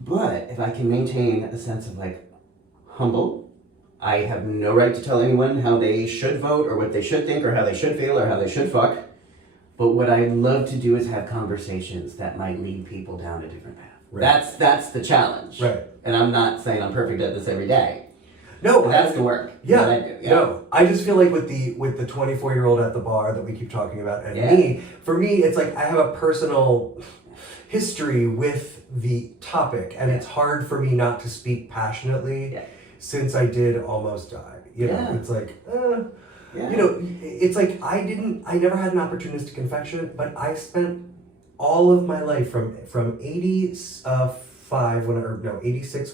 But if I can maintain a sense of humble, I have no right to tell anyone how they should vote or what they should think or how they should feel or how they should fuck. But what I love to do is have conversations that might lead people down a different path. Right. That's the challenge. Right. And I'm not saying I'm perfect at this every day. No, but that's the work. Yeah, I do. No, I just feel like with the 24-year-old at the bar that we keep talking about, and for me, it's like I have a personal history with the topic, and it's hard for me not to speak passionately since I did almost die. It's like, it's like I never had an opportunistic infection, but I spent all of my life from 86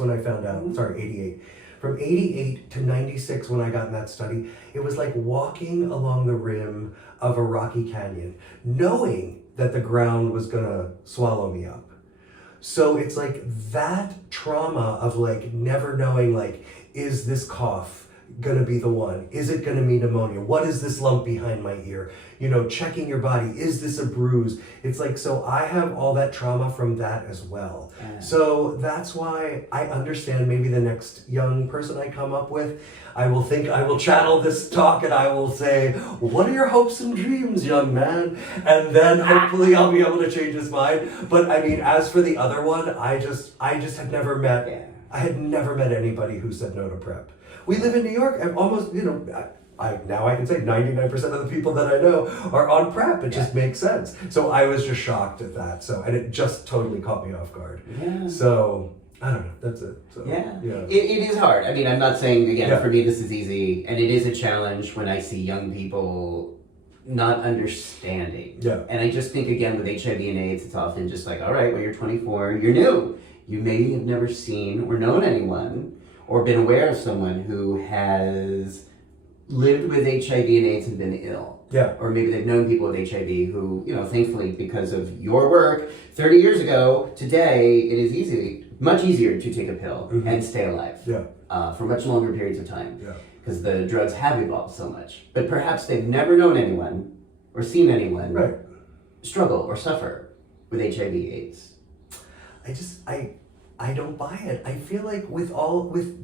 when I found out. Sorry, 88. From 88 to 96 when I got in that study, it was like walking along the rim of a rocky canyon, knowing that the ground was gonna swallow me up. So it's like that trauma of never knowing is this cough gonna be the one? Is it gonna be pneumonia? What is this lump behind my ear? You know, checking your body. Is this a bruise? It's like, so I have all that trauma from that as well. So that's why I understand maybe the next young person I come up with, I will channel this talk and I will say, what are your hopes and dreams, young man? And then hopefully I'll be able to change his mind. But I mean, as for the other one, I just had never met, I had never met anybody who said no to PrEP. We live in New York, and almost, you know, now I can say 99% of the people that I know are on PrEP. It just makes sense. So I was just shocked at that. So, and it just totally caught me off guard. Yeah. So I don't know. That's it. So, yeah. It is hard. I mean, I'm not saying, again, for me this is easy, and it is a challenge when I see young people not understanding. Yeah. And I just think, again, with HIV and AIDS, it's often just like, all right, well, you're 24, you're new. You maybe have never seen or known anyone or been aware of someone who has lived with HIV and AIDS and been ill. Yeah. Or maybe they've known people with HIV who, you know, thankfully because of your work 30 years ago, today it is much easier to take a pill and stay alive for much longer periods of time. Yeah. Because the drugs have evolved so much. But perhaps they've never known anyone or seen anyone struggle or suffer with HIV AIDS. I don't buy it. I feel like with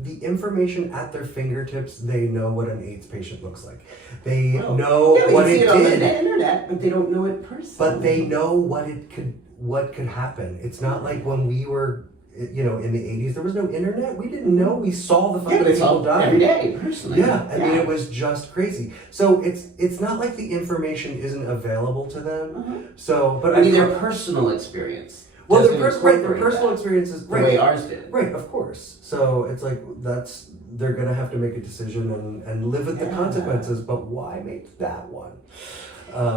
the information at their fingertips, they know what an AIDS patient looks like. They know what it did. On the internet, but they don't know it personally. But they know what could happen. It's not like when we were, you know, in the 80s, there was no internet. We didn't know. We saw the fucking people die every day, personally. I mean, it was just crazy. So it's not like the information isn't available to them. So, but I mean, their personal experience. Well, their personal experiences, the way ours did. Right, of course. So it's like they're gonna have to make a decision and live with the consequences. But why make that one?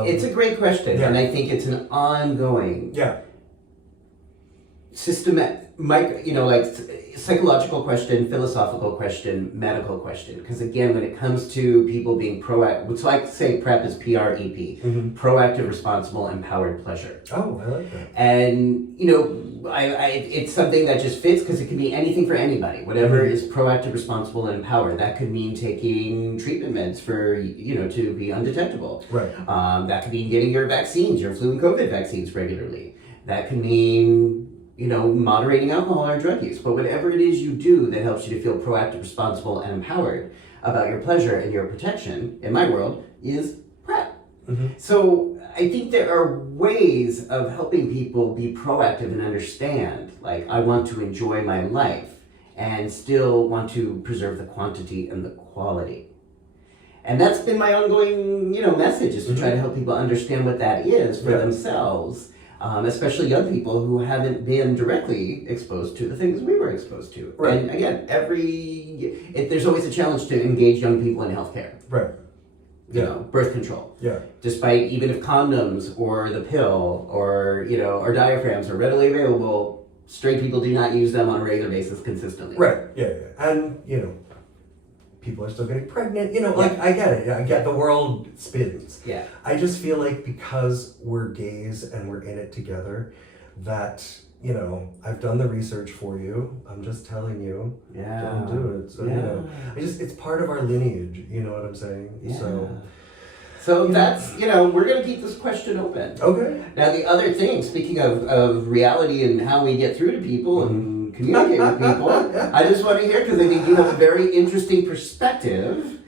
It's a great question, and I think it's an ongoing, systematic, psychological question, philosophical question, medical question. Because again, when it comes to people being proactive, so I say PrEP is PREP, proactive, responsible, empowered pleasure. Oh, I like that. And you know, it's something that just fits because it can be anything for anybody. Whatever is proactive, responsible, and empowered. That could mean taking treatment meds for, you know, to be undetectable. Right. That could mean getting your vaccines, your flu and COVID vaccines regularly. That could mean, you know, moderating alcohol or drug use. But whatever it is you do that helps you to feel proactive, responsible, and empowered about your pleasure and your protection, in my world, is PrEP. So I think there are ways of helping people be proactive and understand, like, I want to enjoy my life and still want to preserve the quantity and the quality. And that's been my ongoing, you know, message, is to try to help people understand what that is for themselves. Especially young people who haven't been directly exposed to the things we were exposed to. Right. And again, there's always a challenge to engage young people in healthcare. Right. You know, birth control. Yeah. Despite, even if condoms or the pill or, you know, or diaphragms are readily available, straight people do not use them on a regular basis consistently. Right. Yeah. And, you know, people are still getting pregnant, you know, like, I get it. I get the world spins. Yeah. I just feel like because we're gays and we're in it together, that, you know, I've done the research for you. I'm just telling you, don't do it. So, you know, it's part of our lineage, you know what I'm saying? Yeah. So that's, you know, we're going to keep this question open. Okay. Now, the other thing, speaking of reality and how we get through to people and communicate with people, I just want to hear, because I think you have a very interesting perspective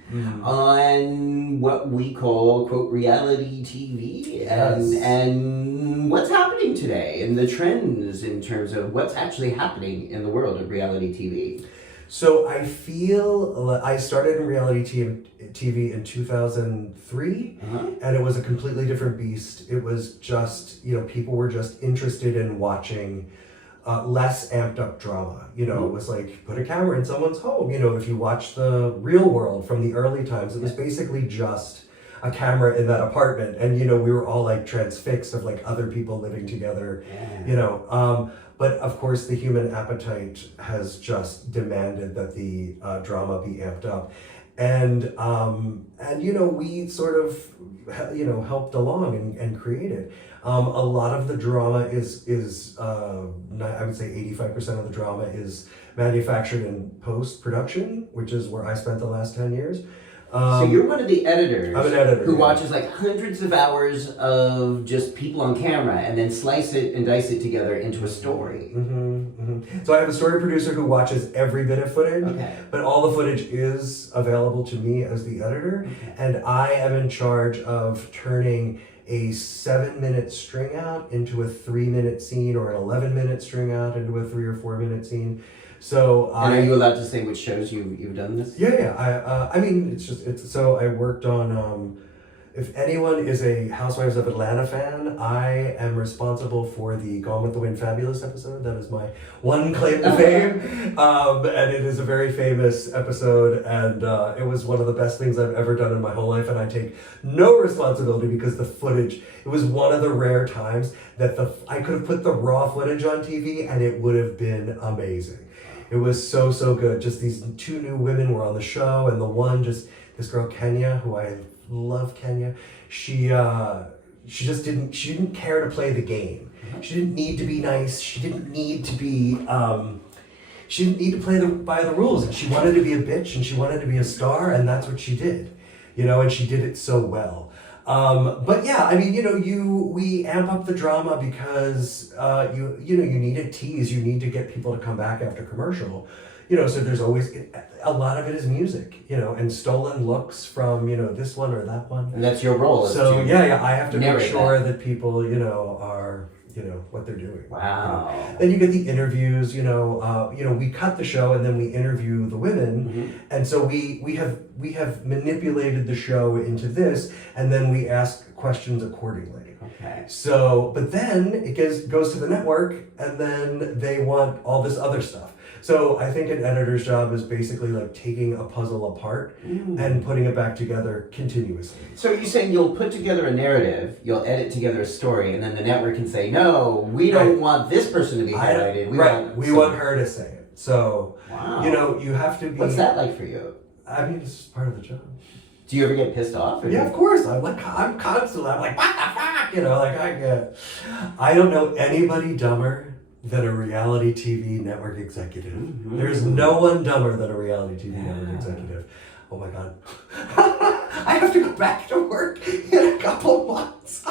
on what we call, quote, reality TV and what's happening today and the trends in terms of what's actually happening in the world of reality TV. So I feel I started in reality TV in 2003, and it was a completely different beast. It was just, you know, people were just interested in watching less amped up drama. You know, it was like, put a camera in someone's home. You know, if you watch The Real World from the early times, it was basically just a camera in that apartment. And, you know, we were all like transfixed of like other people living together, you know. But of course, the human appetite has just demanded that the drama be amped up. And we sort of helped along and created. A lot of the drama is I would say 85% of the drama is manufactured in post-production, which is where I spent the last 10 years. So you're one of the editors. I'm an editor who watches like hundreds of hours of just people on camera and then slice it and dice it together into a story. So I have a story producer who watches every bit of footage, but all the footage is available to me as the editor, and I am in charge of turning a 7-minute string out into a 3-minute scene, or an 11-minute string out into a 3 or 4-minute scene. So and are you allowed to say which shows you've done this? Yeah. I mean, so I worked on. If anyone is a Housewives of Atlanta fan, I am responsible for the Gone with the Wind Fabulous episode. That is my one claim to fame, and it is a very famous episode, and it was one of the best things I've ever done in my whole life, and I take no responsibility because the footage. It was one of the rare times that I could have put the raw footage on TV, and it would have been amazing. It was so good. Just these two new women were on the show, and the one this girl Kenya, who I love Kenya. She didn't care to play the game. She didn't need to be nice. She didn't need to be she didn't need to play by the rules. And she wanted to be a bitch, and she wanted to be a star, and that's what she did. And she did it so well. But yeah, I mean, we amp up the drama because you need a tease. You need to get people to come back after commercial. So there's always a lot of it is music, and stolen looks from this one or that one. And that's your role. So yeah, I have to make sure that people are what they're doing. Wow. Then you get the interviews. We cut the show and then we interview the women, and so we have manipulated the show into this, and then we ask questions accordingly. Okay. So, but then it goes to the network, and then they want all this other stuff. So I think an editor's job is basically like taking a puzzle apart and putting it back together continuously. So you're saying you'll put together a narrative, you'll edit together a story, and then the network can say, no, we don't want this person to be highlighted. We want her to say it. So, you have to be... What's that like for you? I mean, it's part of the job. Do you ever get pissed off? Yeah, of course. I'm constantly, what the fuck? I don't know anybody dumber than a reality TV network executive. There's no one dumber than a reality TV network executive. Oh my God. I have to go back to work in a couple months.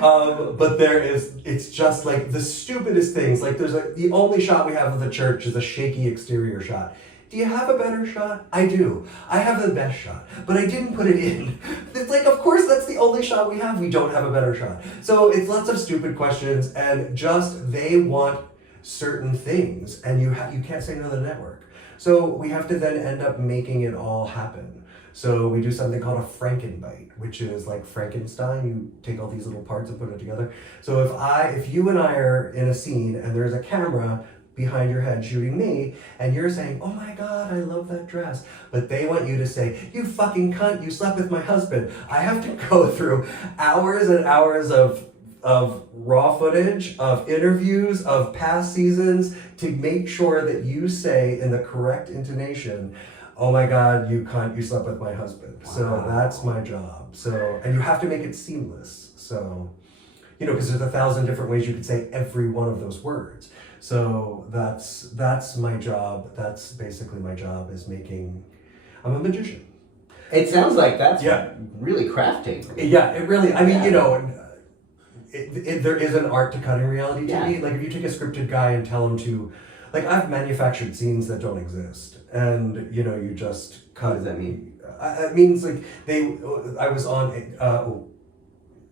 But it's just like the stupidest things. Like the only shot we have of the church is a shaky exterior shot. Do you have a better shot? I do. I have the best shot, but I didn't put it in. It's like, of course, that's the only shot we have. We don't have a better shot. So it's lots of stupid questions, and just they want certain things, and you can't say no to the network. So we have to then end up making it all happen. So we do something called a Frankenbite, which is like Frankenstein. You take all these little parts and put it together. So if you and I are in a scene and there's a camera behind your head shooting me, and you're saying, oh my God, I love that dress, but they want you to say, you fucking cunt, you slept with my husband. I have to go through hours and hours of raw footage, of interviews, of past seasons, to make sure that you say in the correct intonation, oh my God, you cunt, you slept with my husband. Wow. So that's my job. So, and you have to make it seamless. So, because there's 1,000 different ways you could say every one of those words. So that's my job. That's basically my job, is I'm a magician. It sounds like that's really crafting. Yeah, it really, I mean, there is an art to cutting reality TV. Yeah. Like if you take a scripted guy and tell him to, like I've manufactured scenes that don't exist, and you just cut. What does that mean? It means like I was on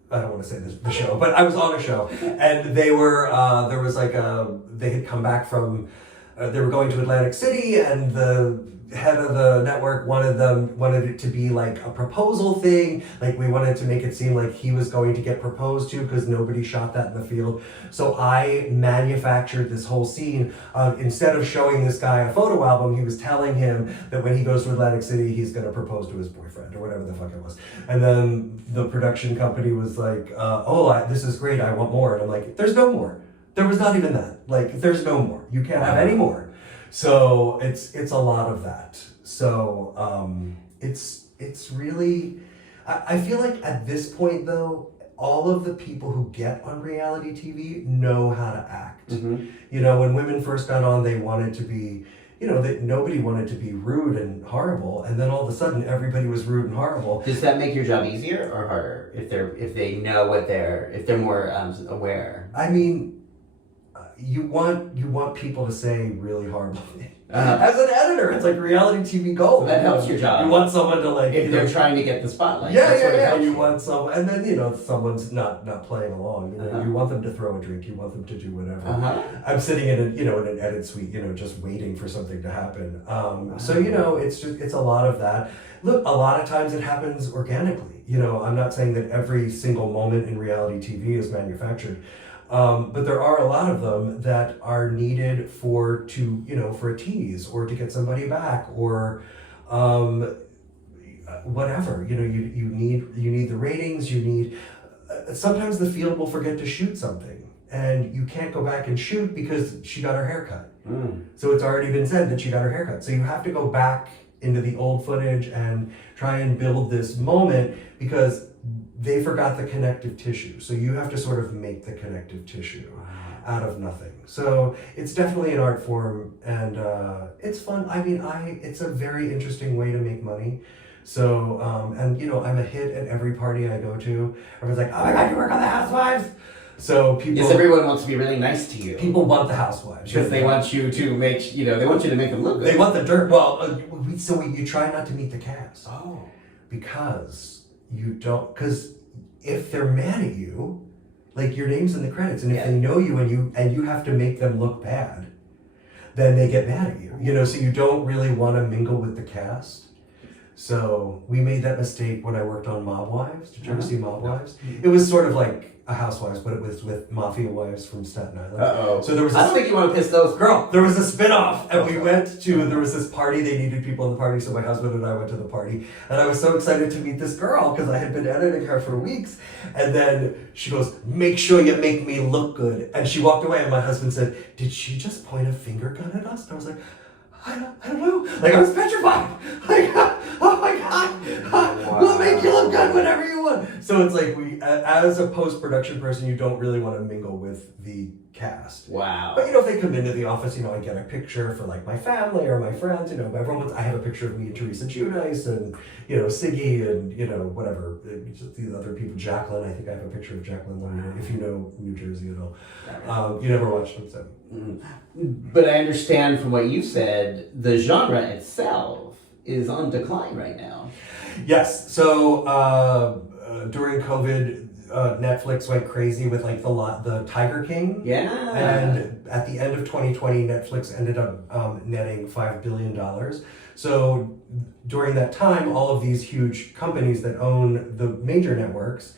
I don't want to say the show, but I was on a show, and they were they had come back from they were going to Atlantic City, and the head of the network wanted it to be like a proposal thing. Like we wanted to make it seem like he was going to get proposed to, because nobody shot that in the field. So I manufactured this whole scene. Instead of showing this guy a photo album, he was telling him that when he goes to Atlantic City, he's going to propose to his boyfriend or whatever the fuck it was. And then the production company was like, this is great, I want more. And I'm like, there's no more. There was not even that. Like, there's no more. You can't have any more. So it's a lot of that. So it's really, I feel like at this point though, all of the people who get on reality TV know how to act. Mm-hmm. You know, when women first got on, they wanted to be, you know, that nobody wanted to be rude and horrible, and then all of a sudden everybody was rude and horrible. Does that make your job easier or harder if they know what if they're more aware? I mean, you want people to say really horrible things. Uh-huh. As an editor, it's like reality TV gold. So that helps your job. You want someone to like If they're trying to get the spotlight. Yeah, that's what it yeah. helps You want someone, and then you know someone's not playing along. You know, Uh-huh. you want them to throw a drink. You want them to do whatever. Uh-huh. I'm sitting in an edit suite, you know, just waiting for something to happen. So you know, it's a lot of that. Look, a lot of times it happens organically. You know, I'm not saying that every single moment in reality TV is manufactured. But there are a lot of them that are needed for a tease or to get somebody back or whatever. You know, you need the ratings. You need sometimes the field will forget to shoot something and you can't go back and shoot because she got her hair cut. So it's already been said that she got her hair cut. So you have to go back into the old footage and try and build this moment because they forgot the connective tissue. So you have to sort of make the connective tissue out of nothing. So it's definitely an art form and it's fun. I mean, it's a very interesting way to make money. So, and you know, I'm a hit at every party I go to. Everyone's like, oh my God, you work on the Housewives? So people... Yes, everyone wants to be really nice to you. People want the Housewives. Because they want you to make, they want you to make them look good. They want the dirt. Well, you try not to meet the cast. Oh. Because because if they're mad at you, like your name's in the credits, and if they know you and you have to make them look bad, then they get mad at you. You know, so you don't really want to mingle with the cast. So we made that mistake when I worked on Mob Wives. Did you ever see Mob Wives? It was sort of like a Housewives, but it was with mafia wives from Staten Island. Uh-oh. So there was I don't think you want to piss those. Girl, there was a spin-off, and we went to, there was this party, they needed people in the party, so my husband and I went to the party, and I was so excited to meet this girl, because I had been editing her for weeks, and then she goes, make sure you make me look good, and she walked away, and my husband said, did she just point a finger gun at us? And I was like, I don't know. Like, I was petrified. Like, oh my God, we'll make you look good whenever you want. So it's like, as a post-production person, you don't really want to mingle with the cast. Wow. But, if they come into the office, I get a picture for, like, my family or my friends, I have a picture of me and Teresa Giudice and, Siggy and, whatever. The other people, Jacqueline, I think I have a picture of Jacqueline, if you know New Jersey at all. You never watched them, so. But I understand from what you said, the genre itself is on decline right now. Yes. So during COVID, Netflix went crazy with like the Tiger King. Yeah. And at the end of 2020, Netflix ended up netting $5 billion. So during that time, all of these huge companies that own the major networks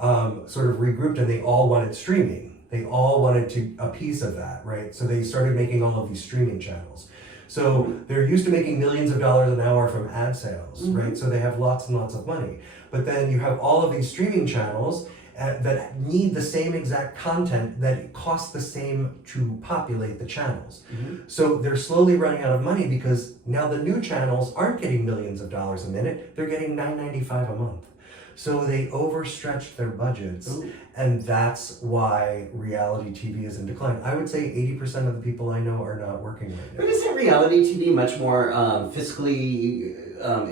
sort of regrouped and they all wanted streaming. They all wanted a piece of that, right? So they started making all of these streaming channels. So they're used to making millions of dollars an hour from ad sales, right? So they have lots and lots of money. But then you have all of these streaming channels that need the same exact content that costs the same to populate the channels. So they're slowly running out of money because now the new channels aren't getting millions of dollars a minute, they're getting $9.95 a month. So they overstretched their budgets, and that's why reality TV is in decline. I would say 80% of the people I know are not working right now. But isn't reality TV much more fiscally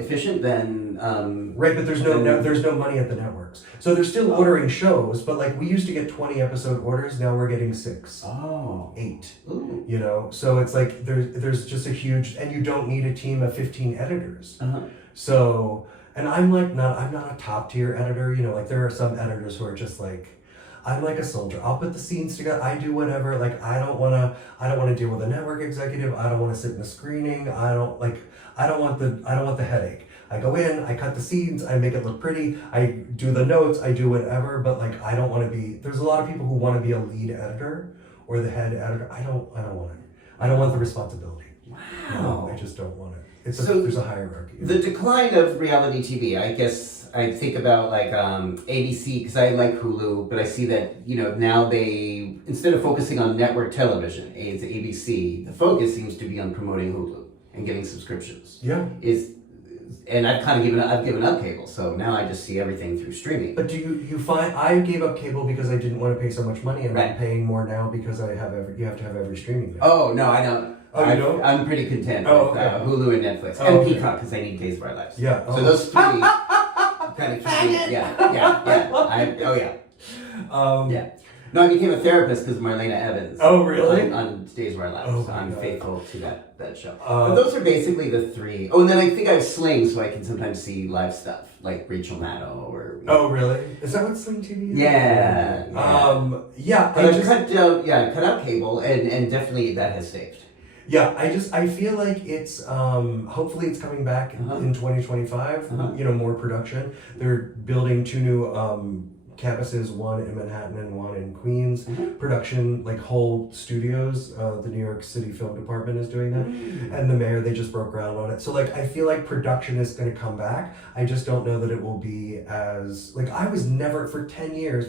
efficient than... Right, but there's no money at the networks. So they're still ordering shows, but like we used to get 20 episode orders, now we're getting 6. Oh. 8. Ooh. So it's like there's just a huge, and you don't need a team of 15 editors. So... And I'm not a top tier editor, like there are some editors who are just like, I'm like a soldier. I'll put the scenes together. I do whatever. Like I don't want to deal with a network executive. I don't want to sit in a screening. I don't want the headache. I go in, I cut the scenes, I make it look pretty. I do the notes, I do whatever, but like I don't want to be, there's a lot of people who want to be a lead editor or the head editor. I don't want it. I don't want the responsibility. Wow. No, I just don't want it. There's a hierarchy. The decline of reality TV, I guess I think about like ABC, because I like Hulu, but I see that, now they, instead of focusing on network television, it's ABC, the focus seems to be on promoting Hulu and getting subscriptions. Yeah. And I've given up cable, so now I just see everything through streaming. But do you find I gave up cable because I didn't want to pay so much money, and Right. I'm paying more now because you have to have every streaming thing. Oh no, I don't. Oh, you don't? I'm pretty content Oh, with okay. Hulu and Netflix Oh, and okay. Peacock because I need Days of Our Lives. Yeah. So those three kind of keep me. Yeah. Yeah. No, I became a therapist because of Marlena Evans. Oh, really? On Days of Our Lives. Oh, so I'm God. faithful to that show. But those are basically the three. Oh, and then I think I have Sling, so I can sometimes see live stuff like Rachel Maddow or. Oh, really? Is that what Sling TV is? Yeah. Yeah. But I've cut out cable, and definitely that has saved. Yeah, I feel like it's hopefully it's coming back in 2025. More production. They're building 2 new campuses, one in Manhattan and one in Queens. Production, like whole studios. The New York City Film Department is doing that, and the mayor, they just broke ground on it. So like I feel like production is going to come back. I just don't know that it will be as like I was never for 20 years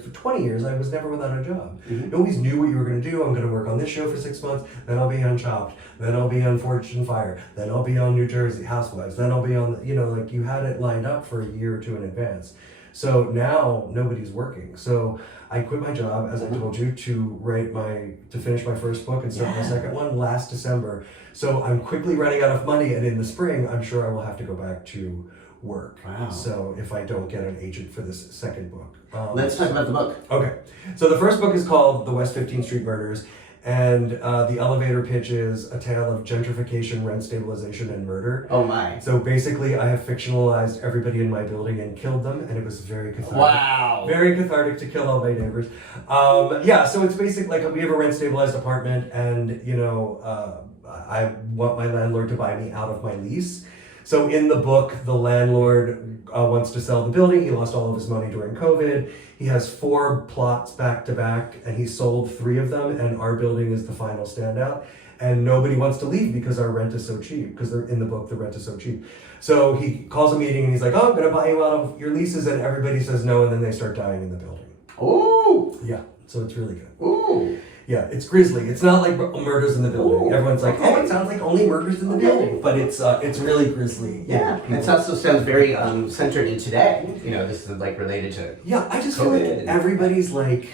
I was never without a job. You always knew what you were going to do. I'm going to work on this show for 6 months, then I'll be on Chopped, then I'll be on Fortune Fire, then I'll be on New Jersey Housewives, then I'll be on like you had it lined up for a year or two in advance. So now nobody's working. So I quit my job, as I told you, to finish my first book and start my second one last December. So I'm quickly running out of money, and in the spring, I'm sure I will have to go back to work. Wow. So if I don't get an agent for this second book. Let's talk about the book. Okay. So the first book is called The West 15th Street Murders. And the elevator pitch is a tale of gentrification, rent stabilization, and murder. Oh my. So basically, I have fictionalized everybody in my building and killed them, and it was very cathartic. Wow. Very cathartic to kill all my neighbors. So it's basically like we have a rent stabilized apartment, and I want my landlord to buy me out of my lease. So in the book, the landlord wants to sell the building. He lost all of his money during COVID. He has 4 plots back to back, and he sold 3 of them, and our building is the final standout. And nobody wants to leave because our rent is so cheap, because they're in the book, the rent is so cheap. So he calls a meeting and he's like, oh, I'm going to buy you out of your leases, and everybody says no, and then they start dying in the building. Ooh. Yeah, so it's really good. Ooh. Yeah, it's grisly. It's not like murders in the building. Ooh. Everyone's like, oh, it sounds like only murders in the building. But it's really grisly. Yeah, it also sounds very centered in today. This is like related to. Yeah, I just feel like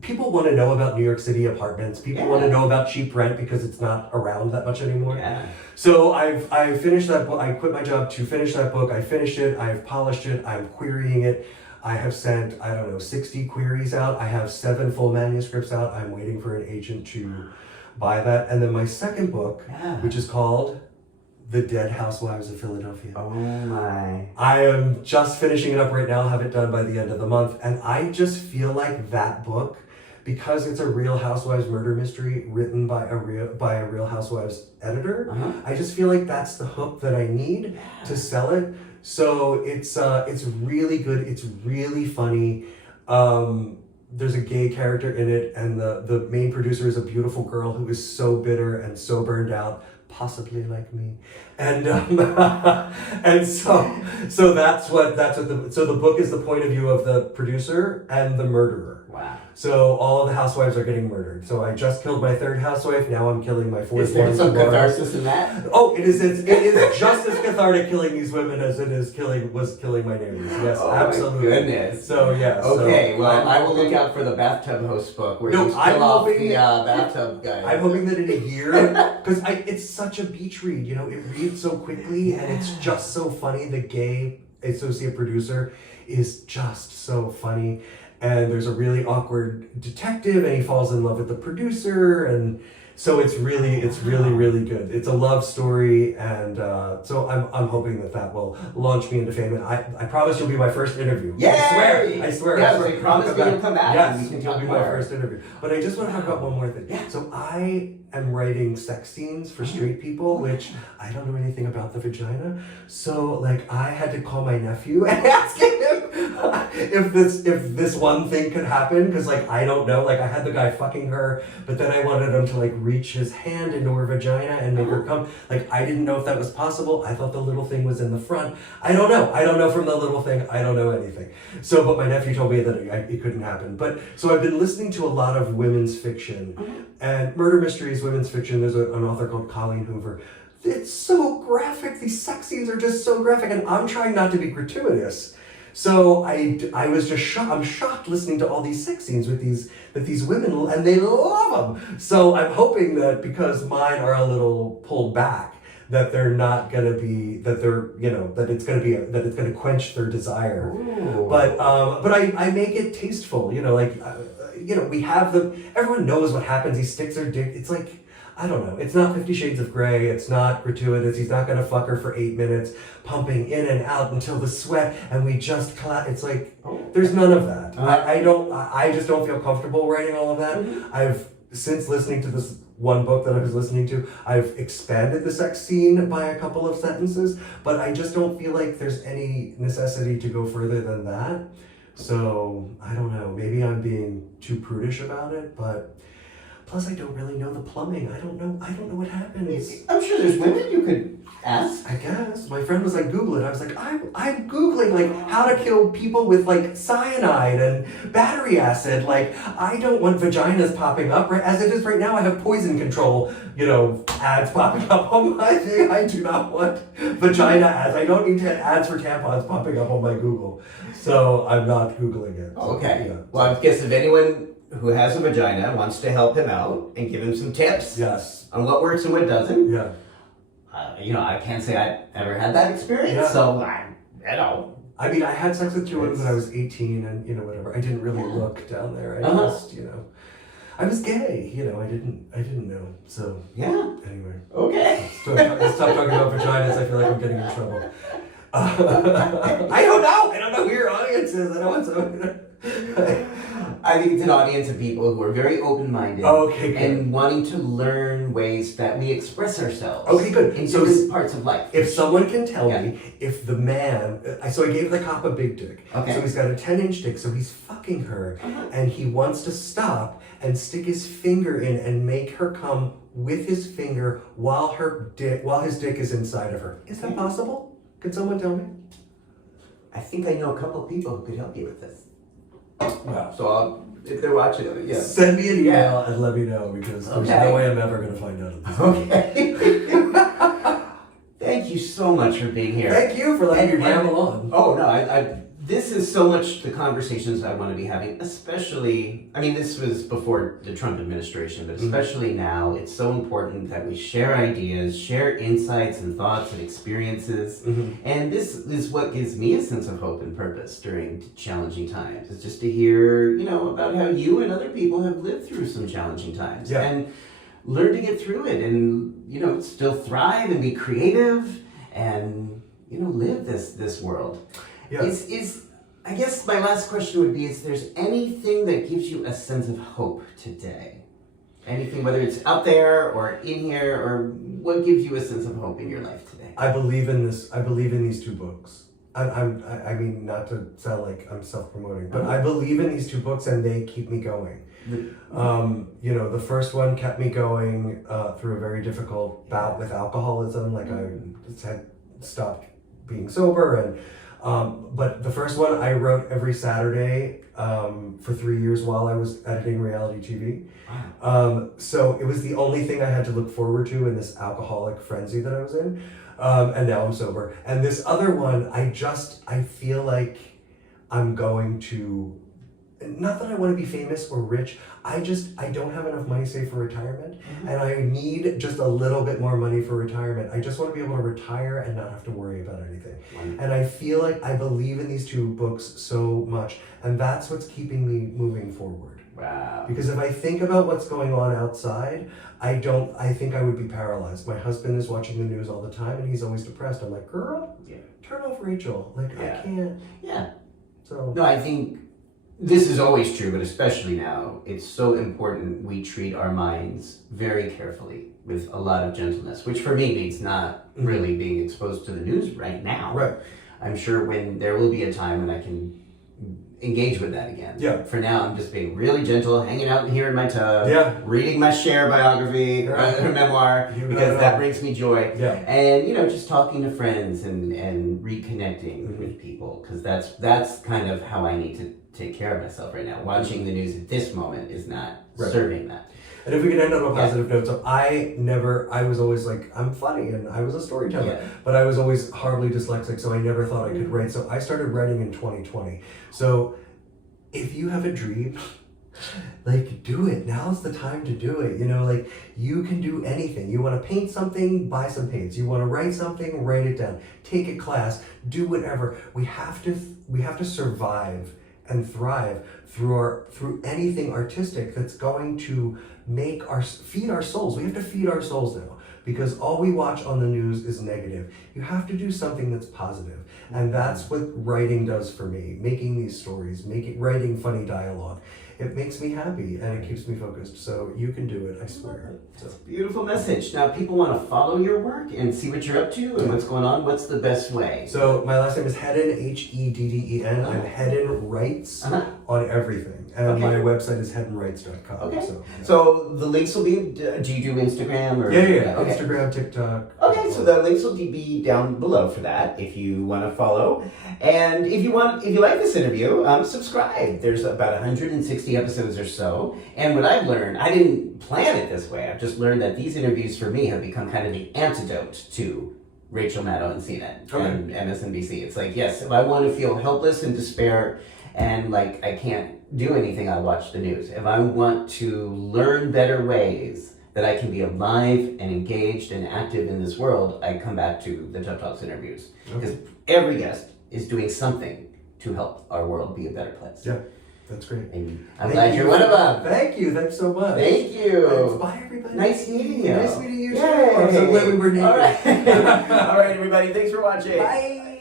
people want to know about New York City apartments. People want to know about cheap rent because it's not around that much anymore. Yeah. So I finished that book. I quit my job to finish that book. I finished it. I've polished it. I'm querying it. I have sent, 60 queries out. I have 7 full manuscripts out. I'm waiting for an agent to buy that. And then my second book, which is called The Dead Housewives of Philadelphia. Oh my. I am just finishing it up right now. I'll have it done by the end of the month. And I just feel like that book, because it's a Real Housewives murder mystery written by a Real Housewives editor, I just feel like that's the hook that I need to sell it. So it's really good. It's really funny. There's a gay character in it, and the main producer is a beautiful girl who is so bitter and so burned out, possibly like me. And and so that's what the book is, the point of view of the producer and the murderer. Wow. So all of the housewives are getting murdered. So I just killed my 3rd housewife. Now I'm killing my 4th one. Is there some catharsis in that? Oh, it is just as cathartic killing these women as it was killing my neighbors. Yes, absolutely. My goodness. So yes. Okay, I will look out for the bathtub host book where you kill off the bathtub guy. I'm hoping that in a year, because it's such a beach read. It reads so quickly, and it's just so funny. The gay associate producer is just so funny. And there's a really awkward detective, and he falls in love with the producer, and so it's really good. It's a love story, and so I'm hoping that will launch me into fame. And I promise you'll be my first interview. Yay! I swear. Yeah, so promise me you'll come back. Yes, and we can you'll talk be more. my first interview. But I just want to talk about one more thing. Yeah. So I am writing sex scenes for straight people, which I don't know anything about the vagina. So I had to call my nephew and ask him if this one thing could happen, because like I don't know, like I had the guy fucking her, but then I wanted him to like reach his hand into her vagina and make her come. Like I didn't know if that was possible. I thought the little thing was in the front. I don't know from the little thing. I don't know anything. So, but my nephew told me that it couldn't happen. But so I've been listening to a lot of women's fiction and murder mysteries, women's fiction. There's an author called Colleen Hoover. It's so graphic. These sex scenes are just so graphic, and I'm trying not to be gratuitous. So I was just shocked. I'm shocked listening to all these sex scenes with these women, and they love them. So I'm hoping that because mine are a little pulled back, that they're not gonna be, that they're, that it's gonna quench their desire. Ooh. But I make it tasteful. We have everyone knows what happens. He sticks her dick. It's like, I don't know. It's not 50 Shades of Grey. It's not gratuitous. He's not going to fuck her for 8 minutes, pumping in and out until the sweat, and we just It's like, there's none of that. I just don't feel comfortable writing all of that. I've, since listening to this one book that I was listening to, I've expanded the sex scene by a couple of sentences, but I just don't feel like there's any necessity to go further than that. So, I don't know. Maybe I'm being too prudish about it, but... Plus, I don't really know the plumbing. I don't know what happens. I'm sure there's women you could ask. I guess. My friend was like, Google it. I was like, I'm Googling, like, how to kill people with, like, cyanide and battery acid. Like, I don't want vaginas popping up. Right? As it is right now, I have poison control, ads popping up on my thing. I do not want vagina ads. I don't need ads for tampons popping up on my Google. So, I'm not Googling it. Okay. Yeah. Well, I guess if anyone who has a vagina wants to help him out and give him some tips on what works and what doesn't. Yeah. I can't say I've ever had that experience, Yeah. so I mean, I had sex with 2 women when I was 18 and, whatever. I didn't really look down there. I just, I was gay, I didn't know. So, yeah. Anyway. Okay. Let's stop talking about vaginas. I feel like I'm getting in trouble. I don't know who your audience is. I don't want to... I think it's an audience of people who are very open-minded Okay, good. and wanting to learn ways that we express ourselves. Okay, good. In So different parts of life. If someone can tell me if the man, so I gave the cop a big dick. Okay. So he's got a 10-inch dick, so he's fucking her, and he wants to stop and stick his finger in and make her come with his finger while his dick is inside of her. Is that possible? Could someone tell me? I think I know a couple of people who could help you with this. Wow. So if they're watching it, yeah. Send me an email and let me know, because there's no way I'm ever going to find out at this point. Okay. Thank you so much for being here. Thank you for letting me ramble on. Oh, no, this is so much the conversations I want to be having, especially, this was before the Trump administration, but especially now, it's so important that we share ideas, share insights and thoughts and experiences. And this is what gives me a sense of hope and purpose during challenging times. It's just to hear, about how you and other people have lived through some challenging times. Yeah. And learn to get through it and, still thrive and be creative and, live this world. Yeah. I guess my last question would be, is there anything that gives you a sense of hope today? Anything, whether it's out there or in here, or what gives you a sense of hope in your life today? I believe in this. I believe in these 2 books. I mean, not to sound like I'm self-promoting, but I believe in these 2 books, and they keep me going. The first one kept me going through a very difficult bout with alcoholism. Like I had stopped being sober, and but the first one I wrote every Saturday for 3 years while I was editing reality TV. Wow. So it was the only thing I had to look forward to in this alcoholic frenzy that I was in. And now I'm sober. And this other one, I feel like I'm going to, not that I want to be famous or rich, I don't have enough money saved for retirement, and I need just a little bit more money for retirement. I just want to be able to retire and not have to worry about anything. And I feel like I believe in these 2 books so much, and that's what's keeping me moving forward. Wow. Because if I think about what's going on outside, I think I would be paralyzed. My husband is watching the news all the time, and he's always depressed. I'm like, girl, turn off Rachel. Like, I can't. Yeah. So. No, I think this is always true, but especially now, it's so important we treat our minds very carefully with a lot of gentleness, which for me means not really being exposed to the news right now. Right. I'm sure when there will be a time when I can engage with that again. Yeah. For now, I'm just being really gentle, hanging out here in my tub, Yeah. reading my Cher biography, her memoir, because that brings me joy. Yeah. And just talking to friends and reconnecting with people, because that's kind of how I need to take care of myself right now. Watching the news at this moment is not serving that. And if we could end on a positive note, so I was always like, I'm funny and I was a storyteller, but I was always horribly dyslexic, so I never thought I could write. So I started writing in 2020. So if you have a dream, like, do it. Now's the time to do it. Like, you can do anything. You want to paint something, buy some paints. You want to write something, write it down. Take a class, do whatever. We have to survive and thrive through anything artistic that's going to feed our souls. We have to feed our souls now, because all we watch on the news is negative. You have to do something that's positive. And that's what writing does for me. Making these stories, writing funny dialogue. It makes me happy and it keeps me focused. So you can do it, I swear. That's a beautiful message. Now, people want to follow your work and see what you're up to and what's going on. What's the best way? So my last name is Hedden, Hedden. I'm Hedden Writes on everything. And my website is heddenwrites.com. Okay. So So the links will be, do you do Instagram? Or? Yeah. Okay. Instagram, TikTok. Okay, so the links will be down below for that if you want to follow. And if you like this interview, subscribe. There's about 160 episodes or so. And what I've learned, I didn't plan it this way. I've just learned that these interviews for me have become kind of the antidote to Rachel Maddow and CNN and MSNBC. It's like, yes, if I want to feel helpless and despair and like I can't do anything, I watch the news. If I want to learn better ways that I can be alive and engaged and active in this world, I come back to the Tough Talks interviews. Because every guest is doing something to help our world be a better place. Yeah, that's great. And I'm glad you're one of them. Thank you. Thanks so much. Thank you. Thanks. Bye, everybody. Nice meeting you. Nice meeting you. Yay. I'm so glad we were naked. All right. All right, everybody. Thanks for watching. Bye.